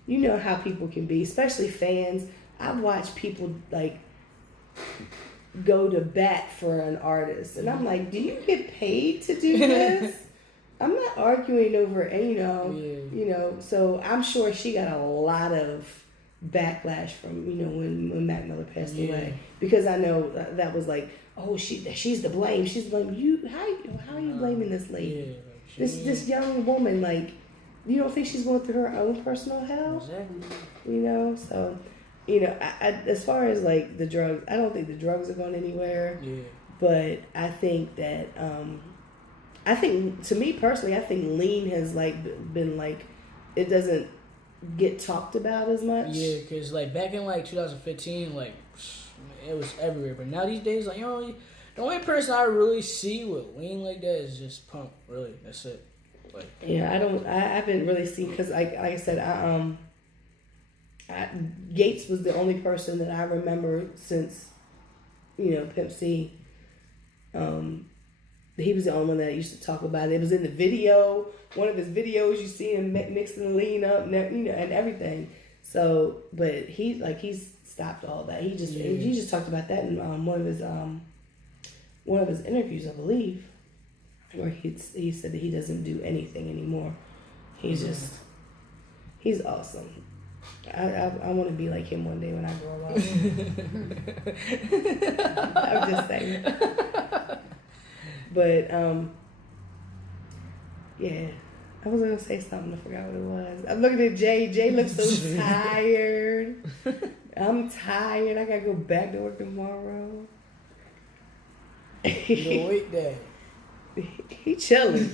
you know how people can be, especially fans. I've watched people like go to bat for an artist, and I'm like, do you get paid to do this? I'm not arguing over, and so I'm sure she got a lot of backlash from when Mac Miller passed away, because I know that was like, oh, she's to blame. She's to blame. How are you blaming this lady? This young woman, like, you don't think she's going through her own personal hell? Exactly. So I as far as like the drugs, I don't think the drugs are going anywhere. Yeah. But I think that I think, to me personally, I think lean has like been like, it doesn't get talked about as much. Yeah, because like back in like 2015, like it was everywhere. But now these days, like the only person I really see with lean like that is just Pump. Really, that's it. Like, yeah, I haven't really seen, because like I said, Gates was the only person that I remember since Pimp C. He was the only one that used to talk about it. It was in the video. One of his videos, you see him mixing the lean up, and everything. So, but he's stopped all that. He just talked about that in one of his interviews, I believe, where he said that he doesn't do anything anymore. He's awesome. I want to be like him one day when I grow up. I'm just saying. But yeah, I was gonna say something. I forgot what it was. I'm looking at Jay. Jay looks so tired. I'm tired. I gotta go back to work tomorrow. the weekday. He chilling.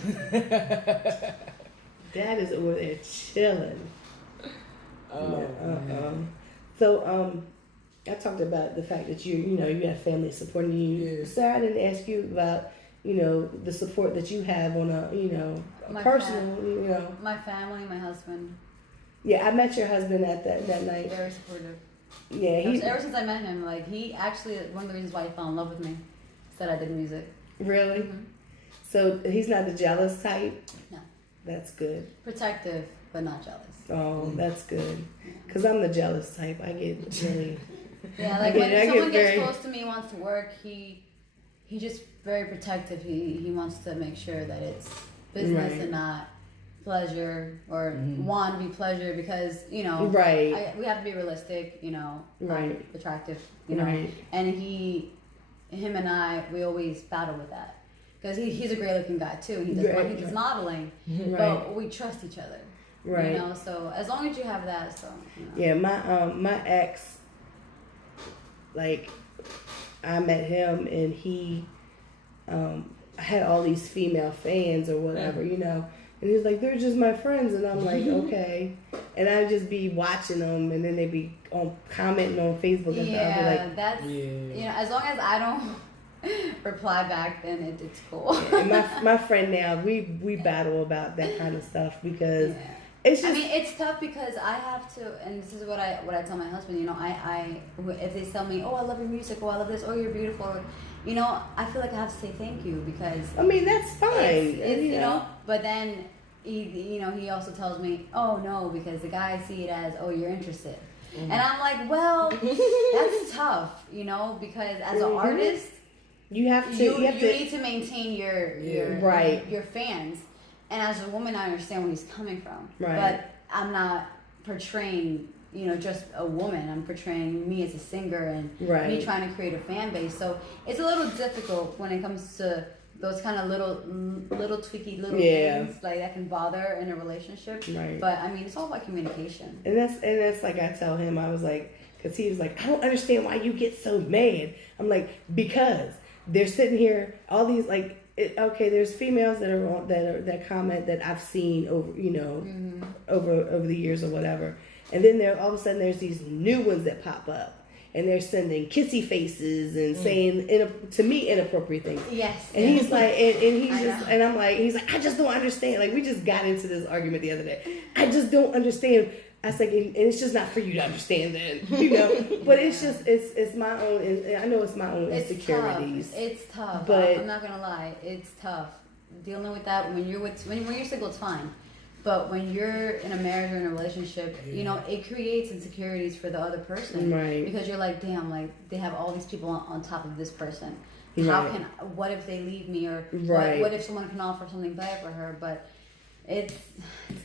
Dad is over there chilling. So I talked about the fact that you have family supporting you. Yeah. Sarah, I didn't ask you about the support that you have on a My personal My family, my husband. Yeah, I met your husband at that night. Very supportive. Yeah, Ever since I met him, like, he actually, one of the reasons why he fell in love with me, said I did music. Really? Mm-hmm. So he's not the jealous type? No. That's good. Protective, but not jealous. Oh, that's good. Because I'm the jealous type. I get really... Yeah, like when someone gets close to me, wants to work, he just very protective. He wants to make sure that it's business and not pleasure, or want to be pleasure, because right. we have to be realistic. Right. Attractive. Right. And him and I, we always battle with that, because he's a great looking guy too. He does modeling, but we trust each other. Right. So as long as you have that, Yeah, my ex, like, I met him and he had all these female fans or whatever, and he's like, they're just my friends, and I'm like, okay, and I'd just be watching them, and then they'd be commenting on Facebook, and I'd be like, that's as long as I don't reply back, then it's cool. Yeah, and my friend now, we battle about that kind of stuff, because it's just, it's tough, because I have to, and this is what I tell my husband. I if they tell me, oh, I love your music, oh, I love this, oh, you're beautiful, I feel like I have to say thank you, because that's fine. It's but then he also tells me, oh no, because the guys see it as, oh, you're interested, and I'm like, well, that's tough, because as an artist, you need to maintain your fans. And as a woman, I understand where he's coming from. Right. But I'm not portraying, just a woman. I'm portraying me as a singer and me trying to create a fan base. So it's a little difficult when it comes to those kind of little tweaky things like that can bother in a relationship. Right. But it's all about communication. And that's like, I tell him, I was like, because he was like, I don't understand why you get so mad. I'm like, because they're sitting here, all these like. There's females that comment that I've seen over over the years or whatever, and then all of a sudden there's these new ones that pop up, and they're sending kissy faces and saying to me inappropriate things. Yes. And he's like, and I'm like, he's like, I just don't understand. Like, we just got into this argument the other day. I just don't understand. I was like, and it's just not for you to understand that, But it's just it's my own. And I know it's my own insecurities. It's tough. But I'm not gonna lie, it's tough dealing with that when you're when you're single. It's fine, but when you're in a marriage or in a relationship, it creates insecurities for the other person, right? Because you're like, damn, like they have all these people on top of this person. Right. What if they leave me, or right. what if someone can offer something better for her? But it's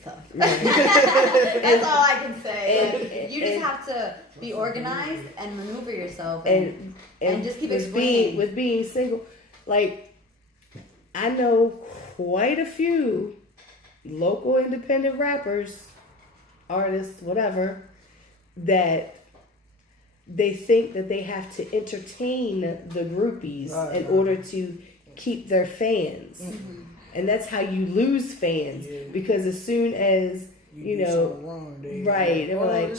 tough. Right. That's all I can say. You just have to be organized and maneuver yourself, and just keep explaining. With being single, like I know quite a few local independent rappers, artists, whatever, that they think that they have to entertain the groupies in order to keep their fans. Mm-hmm. And that's how you lose fans, because as soon as right, they were like,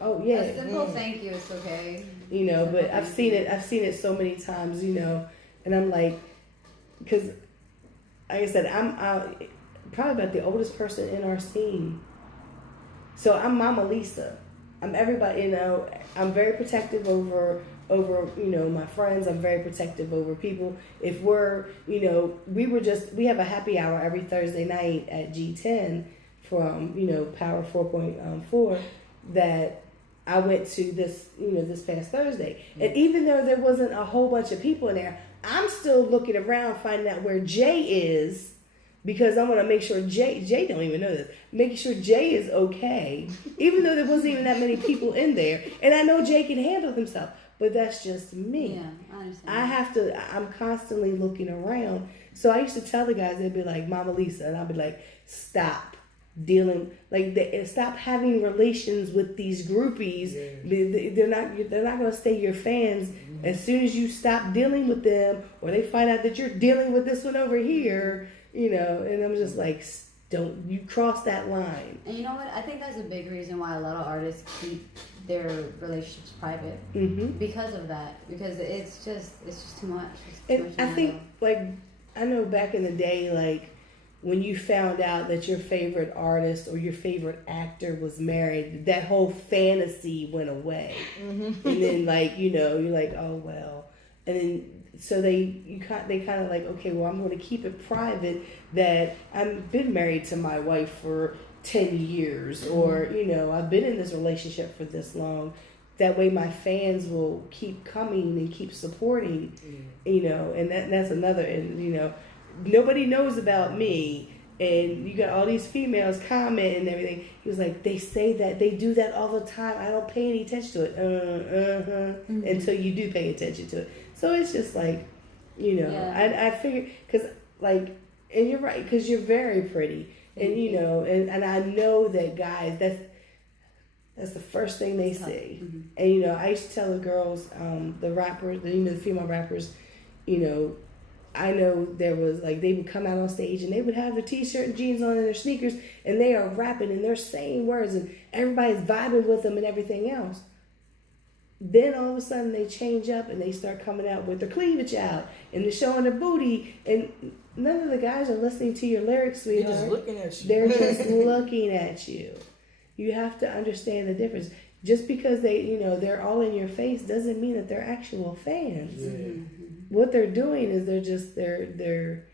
oh yeah, a simple thank you is okay. But I've seen it so many times, and I'm like, because like I said, I'm probably about the oldest person in our scene, so I'm Mama Lisa. I'm everybody, I'm very protective over my friends. I'm very protective over people. If we're, we have a happy hour every Thursday night at G10 from, Power 4.4 that I went to this past Thursday. And even though there wasn't a whole bunch of people in there, I'm still looking around finding out where Jay is, because I want to make sure Jay don't even know this, making sure Jay is okay, even though there wasn't even that many people in there. And I know Jay can handle himself. But that's just me. Yeah, I understand. I'm constantly looking around. So I used to tell the guys, they'd be like, Mama Lisa, and I'd be like, stop dealing, stop having relations with these groupies. Yeah. They're not going to stay your fans. Mm-hmm. As soon as you stop dealing with them, or they find out that you're dealing with this one over here, and I'm just like, don't you cross that line. And you know what? I think that's a big reason why a lot of artists keep their relationships private, because of that. Because it's just too much. I think, I know back in the day, when you found out that your favorite artist or your favorite actor was married, that whole fantasy went away. Mm-hmm. And then, you're like, oh well. And then so they kind of like, okay, well, I'm going to keep it private that I've been married to my wife for 10 years, or I've been in this relationship for this long. That way my fans will keep coming and keep supporting, and that's another. And nobody knows about me, and you got all these females comment and everything. He was like, they say that, they do that all the time. I don't pay any attention to it until you do pay attention to it. So it's just like, I figured, because and you're right, because you're very pretty. And and I know that guys, that's the first thing they see. Mm-hmm. And I used to tell the girls, the rappers, the female rappers, I know there was they would come out on stage and they would have their t-shirt and jeans on and their sneakers, and they are rapping and they're saying words and everybody's vibing with them and everything else. Then all of a sudden they change up and they start coming out with their cleavage out and they're showing their booty, and none of the guys are listening to your lyrics, sweetheart. They're just looking at you. They're just looking at you. You have to understand the difference. Just because they're all in your face doesn't mean that they're actual fans. Yeah. Mm-hmm. What they're doing is they're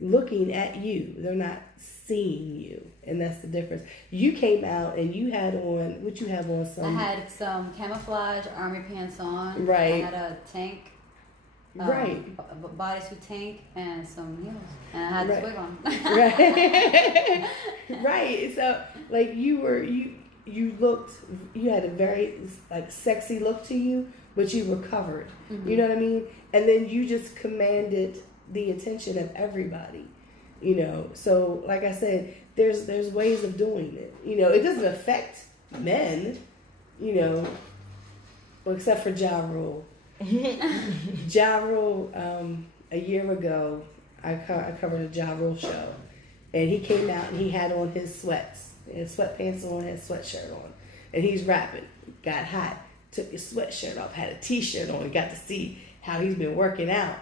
looking at you. They're not seeing you, and that's the difference. You came out and you had on what you have on. I had some camouflage army pants on. Right. I had a tank. Right. Bodysuit tank and some heels, and I had the wig on. Right. Right. So you had a very sexy look to you, but you were covered. Mm-hmm. You know what I mean? And then you just commanded the attention of everybody. So like I said, there's ways of doing it. It doesn't affect men, well, except for Ja Rule. Ja Rule, a year ago, I covered a Ja Rule show, and he came out and he had on his sweats. He had sweatpants on, had a sweatshirt on, and he's rapping. Got hot, took his sweatshirt off, had a t-shirt on, got to see how he's been working out.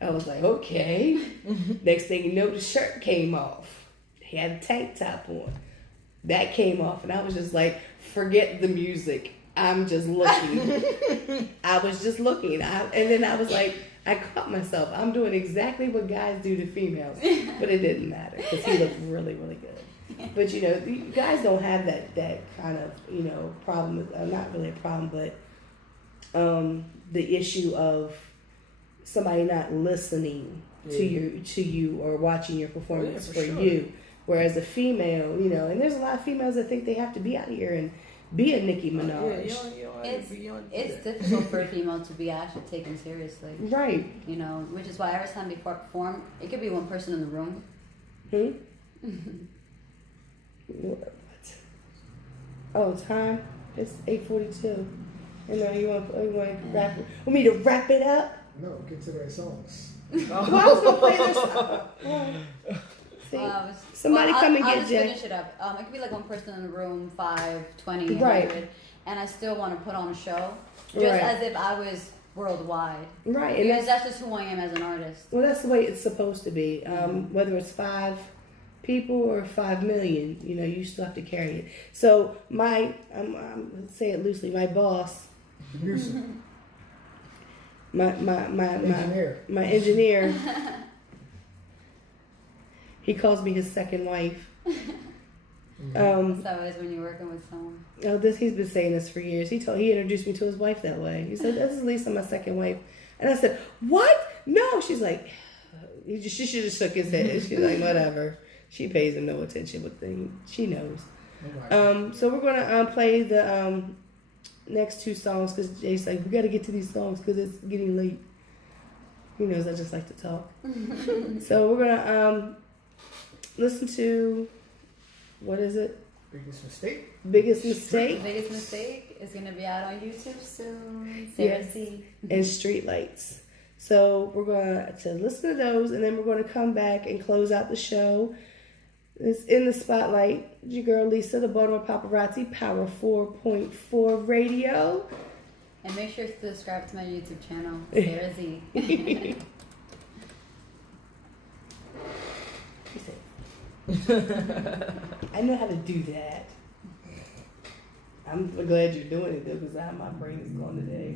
I was like, okay. Next thing you know, the shirt came off. He had a tank top on. That came off, and I was just like, forget the music. I'm just looking. I was just looking. And then I was like, I caught myself. I'm doing exactly what guys do to females. But it didn't matter because he looked really, really good. But, you know, guys don't have that kind of, you know, problem. Not really a problem, but the issue of somebody not listening to you or watching your performance for you. Whereas a female, you know, and there's a lot of females that think they have to be out here and be a Nicki Minaj. It's difficult for a female to be actually taken seriously. Right. You know, which is why every time before I perform, it could be one person in the room. What? Oh, time? It's 8:42. And now you want to wrap it? Want me to wrap it up? No, get to their songs. Well, I was going to play this song. See, somebody come and I'll get just Jay. finish it up. It could be like one person in the room, 5, 20, Right. 100, and I still want to put on a show, just Right. as if I was worldwide. Right. And Because that's just who I am as an artist. well, that's the way it's supposed to be. Whether it's 5 people or 5 million, you know, you still have to carry it. So my, let's say it loosely, my boss, my engineer, he calls me his second wife. So is when you're working with someone. Oh, he's been saying this for years. He introduced me to his wife that way. He said, "This is Lisa, my second wife," and I said, "What? No." She's like, she should have shook his head. She's like, "Whatever." She pays him no attention, but she knows. So we're gonna play the next 2 songs because Jay's like, we got to get to these songs because it's getting late. He knows I just like to talk. So we're gonna listen to, what is it? Biggest Mistake. Biggest Mistake. The Biggest Mistake is going to be out on YouTube soon. Sara Yes. C. And Streetlights. So we're going to listen to those, and then we're going to come back and close out the show. It's In the Spotlight. Your girl Lisa, the Baltimore Paparazzi, Power 4.4 Radio. And make sure to subscribe to my YouTube channel, Sara Z. I know how to do that. I'm glad you're doing it though, because my brain is gone today.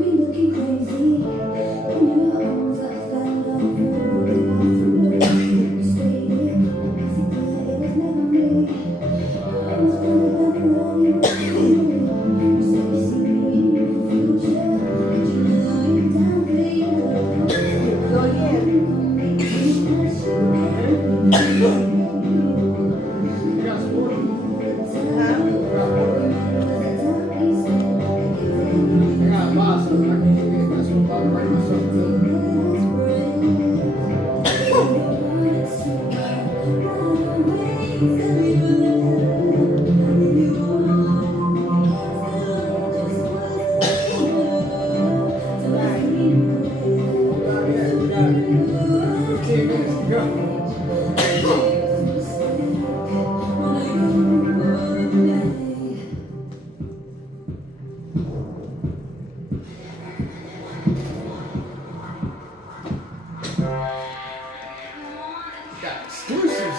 Looking crazy in your arms, I fell off.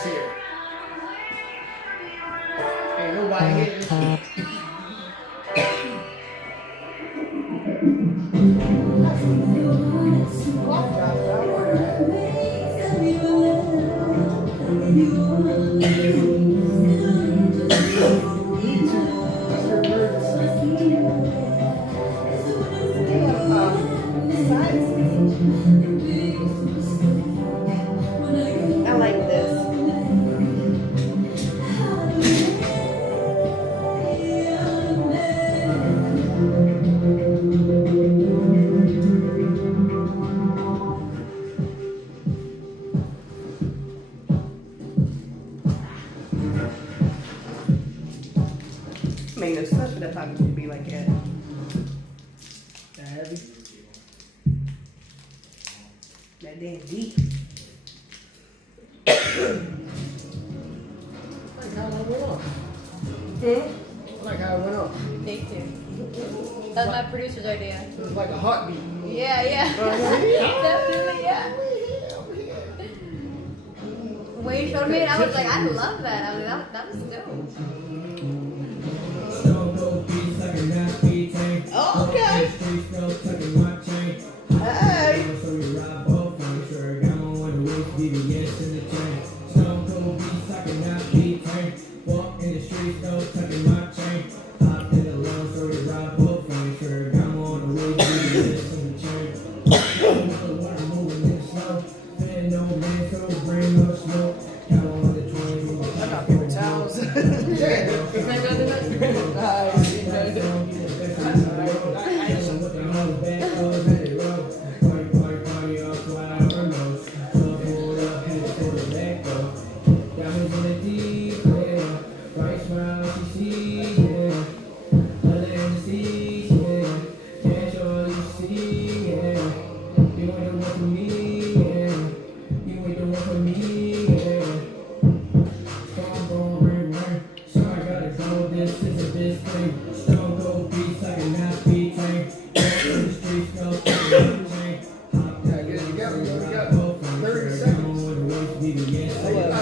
this here. Ain't nobody hitting this shit. Coffee guys, but I don't know that. That's your emergency. I like this. Made no sense for that pocket to be like that. That heavy? That damn deep. I like how it went off. Hmm? I like how it went off. Thank you. That's my producer's idea. It was like a heartbeat. Yeah, definitely, yeah. When you showed me it, I was like, I love that. I was like, that was dope. Oh, okay. Hey. I got paper towels. I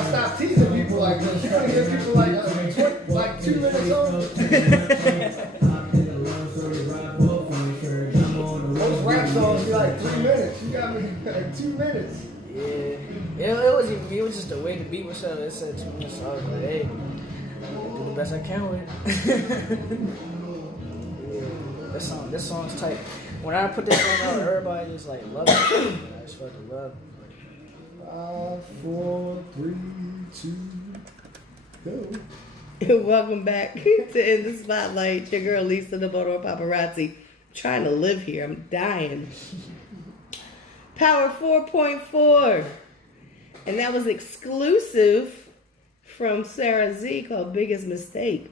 stopped teasing people like this. You want to get people like 2 minutes old? Most rap songs be like 3 minutes. You got me like 2 minutes. Yeah, it was just the way the beat was set. It said 2 minutes, so I was like, hey, I do the best I can with it. Yeah, this song's tight. When I put this song out, everybody just like love it. I just fucking love it. 5, 4, 3, 2, go. Welcome back to In the Spotlight. Your girl Lisa, the Baltimore Paparazzi. Trying to live here. I'm dying. Power 4.4. And that was exclusive from Sara Z called Biggest Mistake.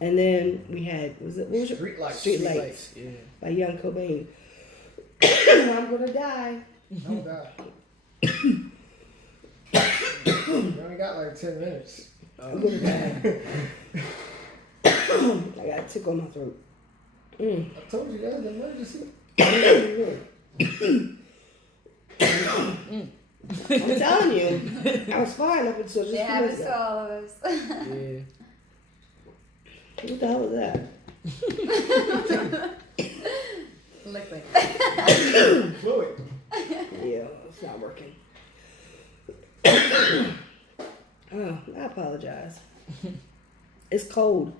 And then we had, what was it? Street Lights. Street Lights. Yeah. By Young Cobain. I'm gonna die. No doubt. You only got like 10 minutes. I'm gonna die. I got a tickle in my throat. I told you that was an emergency. I'm telling you, I was fine up until just It a few happens minutes to ago. all of us. Yeah. What the hell was that? Liquid. Fluid. Yeah, it's not working. Oh, I apologize. It's cold.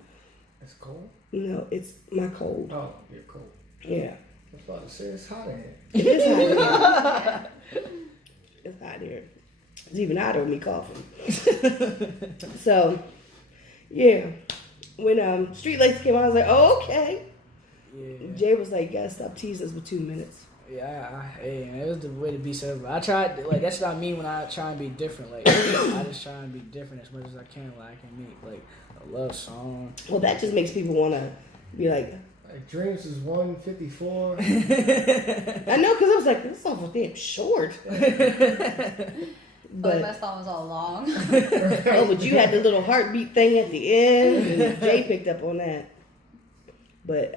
It's cold? No, it's my cold. Oh, you're cold. Yeah. I was about to say it's hot in here. It is hot here. It's hot here. It's even hotter with me coughing. So, yeah. When Street Lights came on, I was like, oh, okay. Yeah. Jay was like, you gotta stop teasing us for 2 minutes. Yeah, hey, it was the way to be set up. I tried, like, that's what I mean when I try and be different. Like, I just try and be different as much as I can. Like, I can make, like, a love song. Well, that just makes people want to be like, Like Dreams is 154. I know, because I was like, this song was damn short. But my But, song was all long. oh, but you had the little heartbeat thing at the end, and Jay picked up on that. But,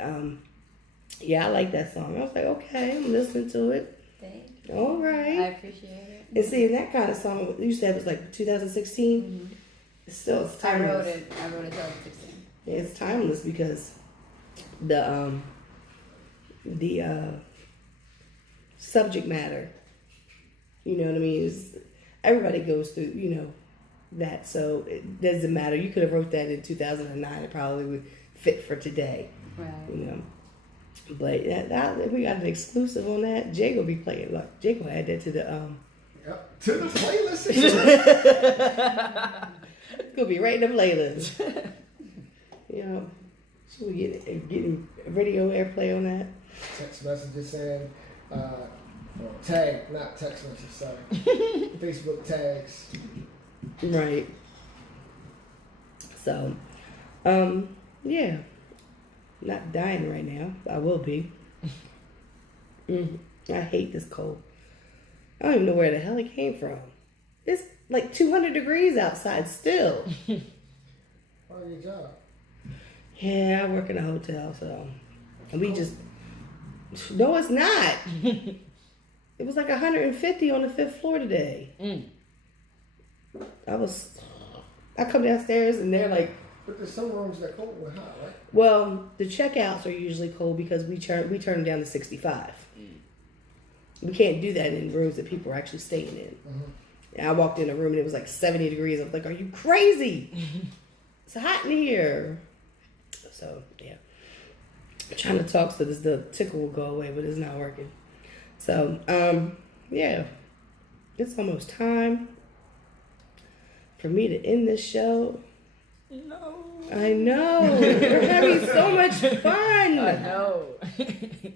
yeah, I like that song. I was like, okay, I'm listening to it. Thank you. All I right. appreciate it. And see, that kind of song you said was like 2016. Mm-hmm. It's still it's I timeless. wrote it 2016. It's timeless because the subject matter. You know what I mean? Everybody goes through, that. So it doesn't matter. You could have wrote that in 2009. It probably would fit for today. Right. But that we got an exclusive on that. Jay gonna be playing. Look, Jay gonna add that to the Yep. To the playlist. It's gonna be right in the playlist. Should we getting radio airplay on that? Text messages saying, tag, not text message, sorry. Facebook tags. Right. So, yeah. Not dying right now. I will be. I hate this cold. I don't even know where the hell it came from. It's like 200 degrees outside still. Part of your job. Yeah, I work in a hotel, so we just. No, it's not. It was like 150 on the 5th floor today. I come downstairs and they're like. But there's some rooms that cold and hot, right? Well, the checkouts are usually cold because we turn them down to 65. We can't do that in rooms that people are actually staying in. And I walked in a room and it was like 70 degrees. I was like, "Are you crazy? It's hot in here." So yeah, I'm trying to talk so the tickle will go away, but it's not working. So yeah, it's almost time for me to end this show. No. I know. We're having so much fun. I know.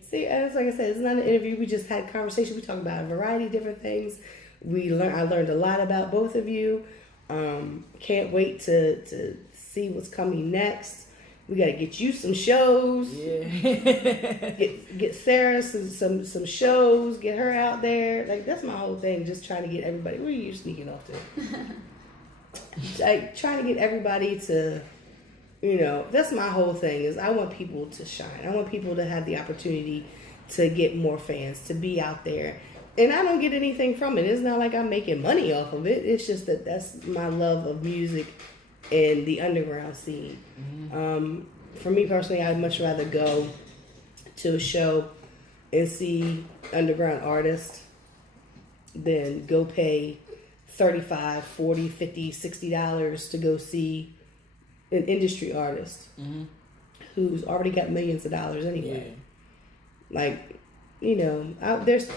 See, as like I said, it's not an interview. We just had a conversation. We talked about a variety of different things. I learned a lot about both of you. Can't wait to see what's coming next. We got to get you some shows. Yeah. Get Sara some shows. Get her out there. Like, that's my whole thing. Just trying to get everybody. Where are you sneaking off to? Like, trying to get everybody to, that's my whole thing is I want people to shine. I want people to have the opportunity to get more fans, to be out there. And I don't get anything from it. It's not like I'm making money off of it. It's just that's my love of music and the underground scene. For me personally, I'd much rather go to a show and see underground artists than go pay $35, $40, $50, $60 to go see an industry artist who's already got millions of dollars anyway. Yeah. Like, there's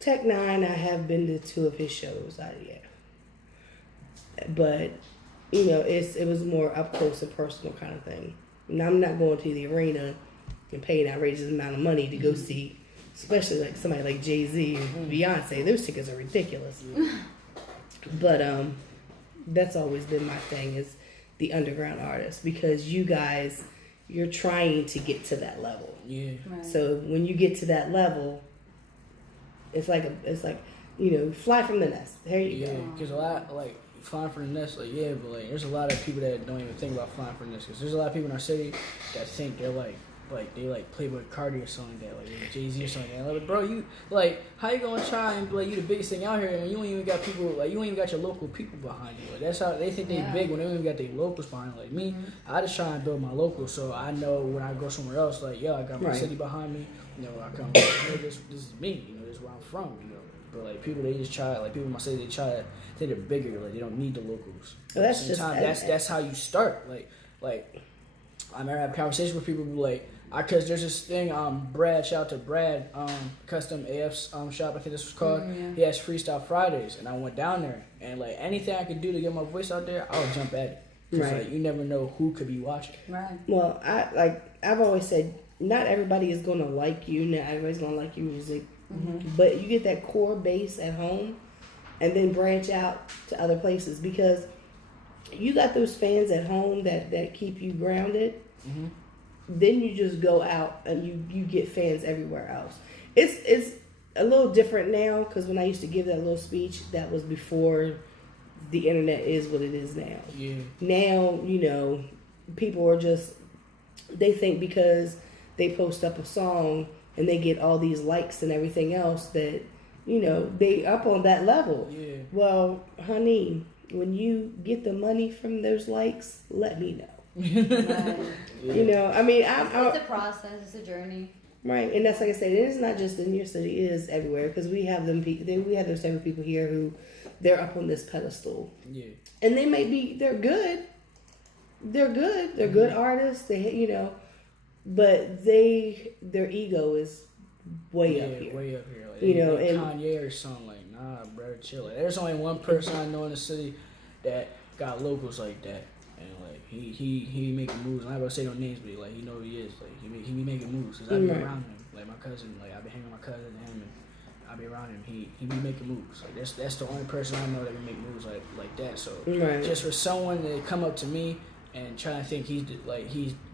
Tech Nine. I have been to 2 of his shows. But it was more up close and personal kind of thing. And I'm not going to the arena and paying an outrageous amount of money to go see. Especially like somebody like Jay-Z and Beyonce. Those tickets are ridiculous. But that's always been my thing is the underground artists. Because you guys, you're trying to get to that level. Yeah. Right. So when you get to that level, it's like fly from the nest. There you go. Yeah, because a lot, like, flying from the nest, but like, there's a lot of people that don't even think about flying from the nest. Because there's a lot of people in our city that think they're like Playboy Cardi or something like that, like Jay-Z or something like that. Like, bro, you, like, how you gonna try and be like, you the biggest thing out here and you don't even got people, like, you don't even got your local people behind you. Like, that's how they think they big when they don't even got their locals behind. Like me, I just try and build my locals so I know when I go somewhere else, like, I got my city behind me. I come, this is me. This is where I'm from. But like people, they just try. Like people in my city, they try to think they're bigger. Like they don't need the locals. Well, that's just that's how you start. Like I remember having conversations with people who like. Cause there's this thing, Brad, shout out to Brad, Custom AF's shop, I think this was called. He has Freestyle Fridays, and I went down there, and like anything I could do to get my voice out there, I would jump at it. Right. Like you never know who could be watching. Right. Well, I've always said, not everybody is gonna like you. Not everybody's gonna like your music, but you get that core base at home, and then branch out to other places because you got those fans at home that keep you grounded. Then you just go out and you get fans everywhere else. It's a little different now because when I used to give that little speech, that was before the internet is what it is now. Yeah. Now, people are just, they think because they post up a song and they get all these likes and everything else that they up on that level. Yeah. Well, honey, when you get the money from those likes, let me know. Right. I mean, It's a process. It's a journey. right, and that's like I said, it is not just in your city; it is everywhere because we have them. We have those type of people here who they're up on this pedestal, Yeah. and they're good. They're good. They're good artists. But their ego is way up here. Way up here. Like, And Kanye or something, like, nah, bro, chill. Like, there's only one person I know in the city that got locals like that, and like he be making moves. I'm not gonna say no names, but like he know who he is. Like he be making moves. Cause I be around him. Like my cousin, like I be hanging with my cousin and him, and I be around him. He be making moves. Like that's the only person I know that be make moves like that. So just for someone to come up to me and try to think he's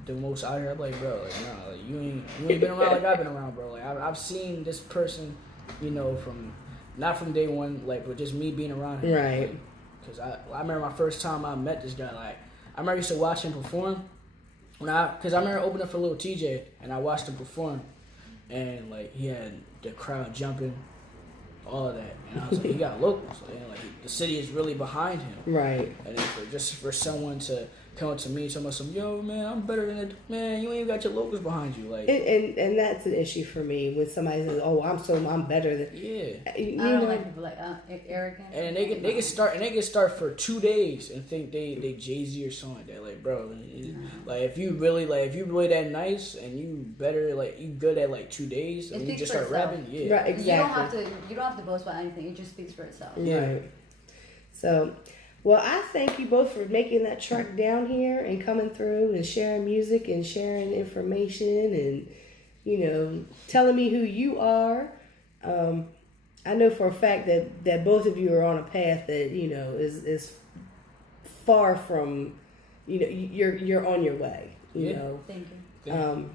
the most out here, I'm like, bro, like nah, like you ain't been around like I've been around, bro. Like I've seen this person, from not from day one, like, but just me being around him, right. Like, cause I remember my first time I met this guy, like I remember I used to watch him perform cause I remember opening up for Lil TJ and I watched him perform, and like he had the crowd jumping, all of that, and I was like, he got locals, and like the city is really behind him, Right. and then for someone to come up to me, talking about some, yo, man, I'm better than it. Man, you ain't got your locals behind you, like. And that's an issue for me when somebody says, "Oh, I'm better than." Yeah. I don't like people like arrogant. And they can start for 2 days and think they Jay-Z or something like that. Like, bro, like if you really that nice and you better, like you good at like 2 days and you just start rapping, yeah. Right, exactly. You don't have to boast about anything. It just speaks for itself. Yeah. Right. So, well, I thank you both for making that trek down here and coming through and sharing music and sharing information and, telling me who you are. I know for a fact that both of you are on a path that, is far from, you're on your way, you know. Thank you.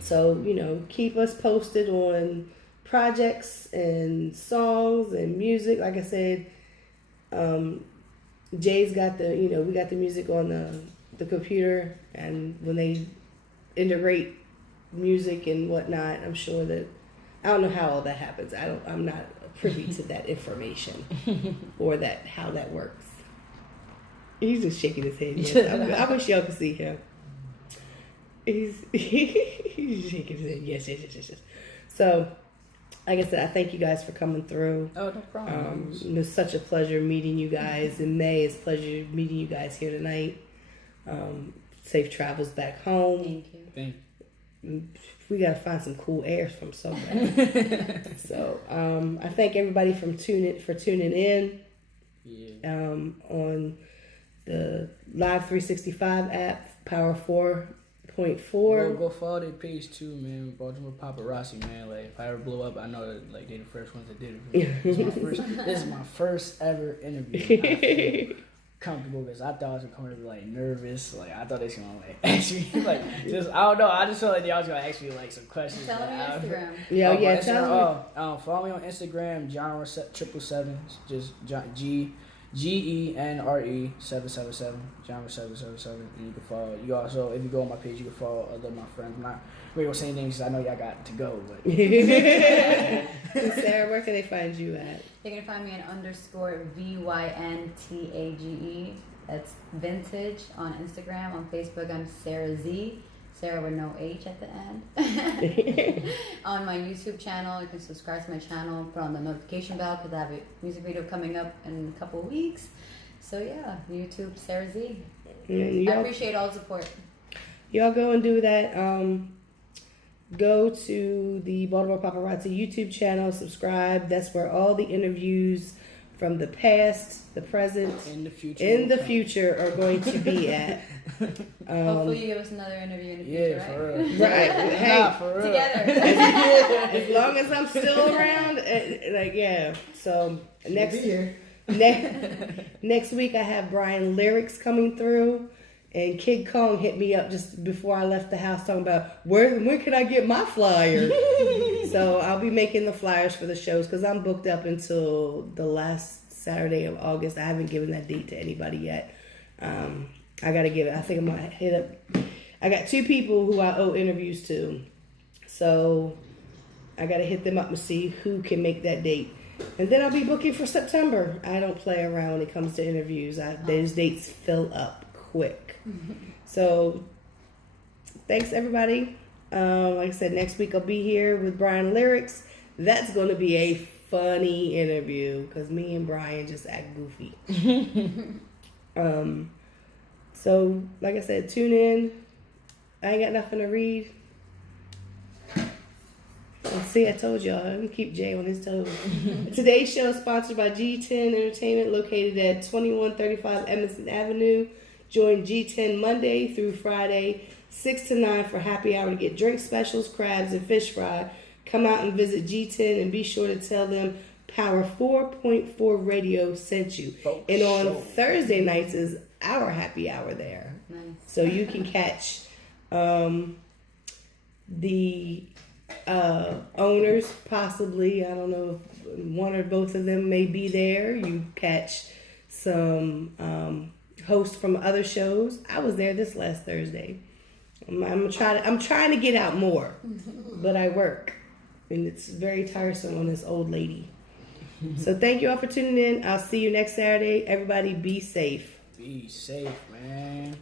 So, keep us posted on projects and songs and music. Like I said, Jay's got we got the music on the computer, and when they integrate music and whatnot, I'm sure that I don't know how all that happens. I'm not privy to that information or how that works. He's just shaking his head. Yes. I wish y'all could see him. He's shaking his head. Yes. So, like I said, I thank you guys for coming through. Oh, no problem. It was such a pleasure meeting you guys. In May, it's a pleasure meeting you guys here tonight. Safe travels back home. Thank you. Thank you. We gotta find some cool airs from somewhere. So I thank everybody for tuning in. Yeah. On the Live 365 app, Power 4.4. Go follow their page too, man. Baltimore Paparazzi, man. Like if I ever blow up, I know that like they're the first ones that did it. This is my first ever interview. I feel comfortable because I thought I was gonna be like nervous. Like I thought they was gonna like ask me like just I don't know. I just felt like they was gonna ask me like some questions. Tell them your Instagram. Yeah, tell them. Follow me on Instagram, genre 777. Just GENRE 777, genre 777, and you can follow. You also, if you go on my page, you can follow other of my friends. I'm not really gonna say names because I know y'all got to go. But Sarah, where can they find you at? They can find me at _VYNTAGE. That's vintage on Instagram. On Facebook, I'm Sara Z. Sarah with no H at the end. On my YouTube channel, you can subscribe to my channel, put on the notification bell because I have a music video coming up in a couple of weeks. So yeah, YouTube, Sara Z. I appreciate all the support. Y'all go and do that. Go to the Baltimore Paparazzi YouTube channel, subscribe. That's where all the interviews from the past, the present, in the future are going to be at. Hopefully you give us another interview in the future, yeah, for real. Right. Hey, for real. Together. As long as I'm still around, So next week I have Brian Lyrics coming through, and Kid Kong hit me up just before I left the house talking about when can I get my flyer. So I'll be making the flyers for the shows because I'm booked up until the last Saturday of August. I haven't given that date to anybody yet. I gotta give it. I think I'm gonna hit up. I got 2 people who I owe interviews to, so I got to hit them up and see who can make that date. And then I'll be booking for September. I don't play around when it comes to interviews. Those dates fill up quick. So thanks, everybody. Like I said, next week I'll be here with Brian Lyrics. That's going to be a funny interview because me and Brian just act goofy. So, like I said, tune in. I ain't got nothing to read. See, I told y'all, I'm going to keep Jay on his toes. Today's show is sponsored by G10 Entertainment, located at 2135 Emerson Avenue. Join G10 Monday through Friday, 6 to 9 for happy hour to get drink specials, crabs, and fish fry. Come out and visit G10 and be sure to tell them Power 4.4 Radio sent you. And on Thursday nights is our happy hour there. Nice. So you can catch the owners, possibly. I don't know if one or both of them may be there. You catch some hosts from other shows. I was there this last Thursday. I'm trying to get out more, but I work, and it's very tiresome on this old lady. So thank you all for tuning in. I'll see you next Saturday. Everybody be safe. Be safe, man.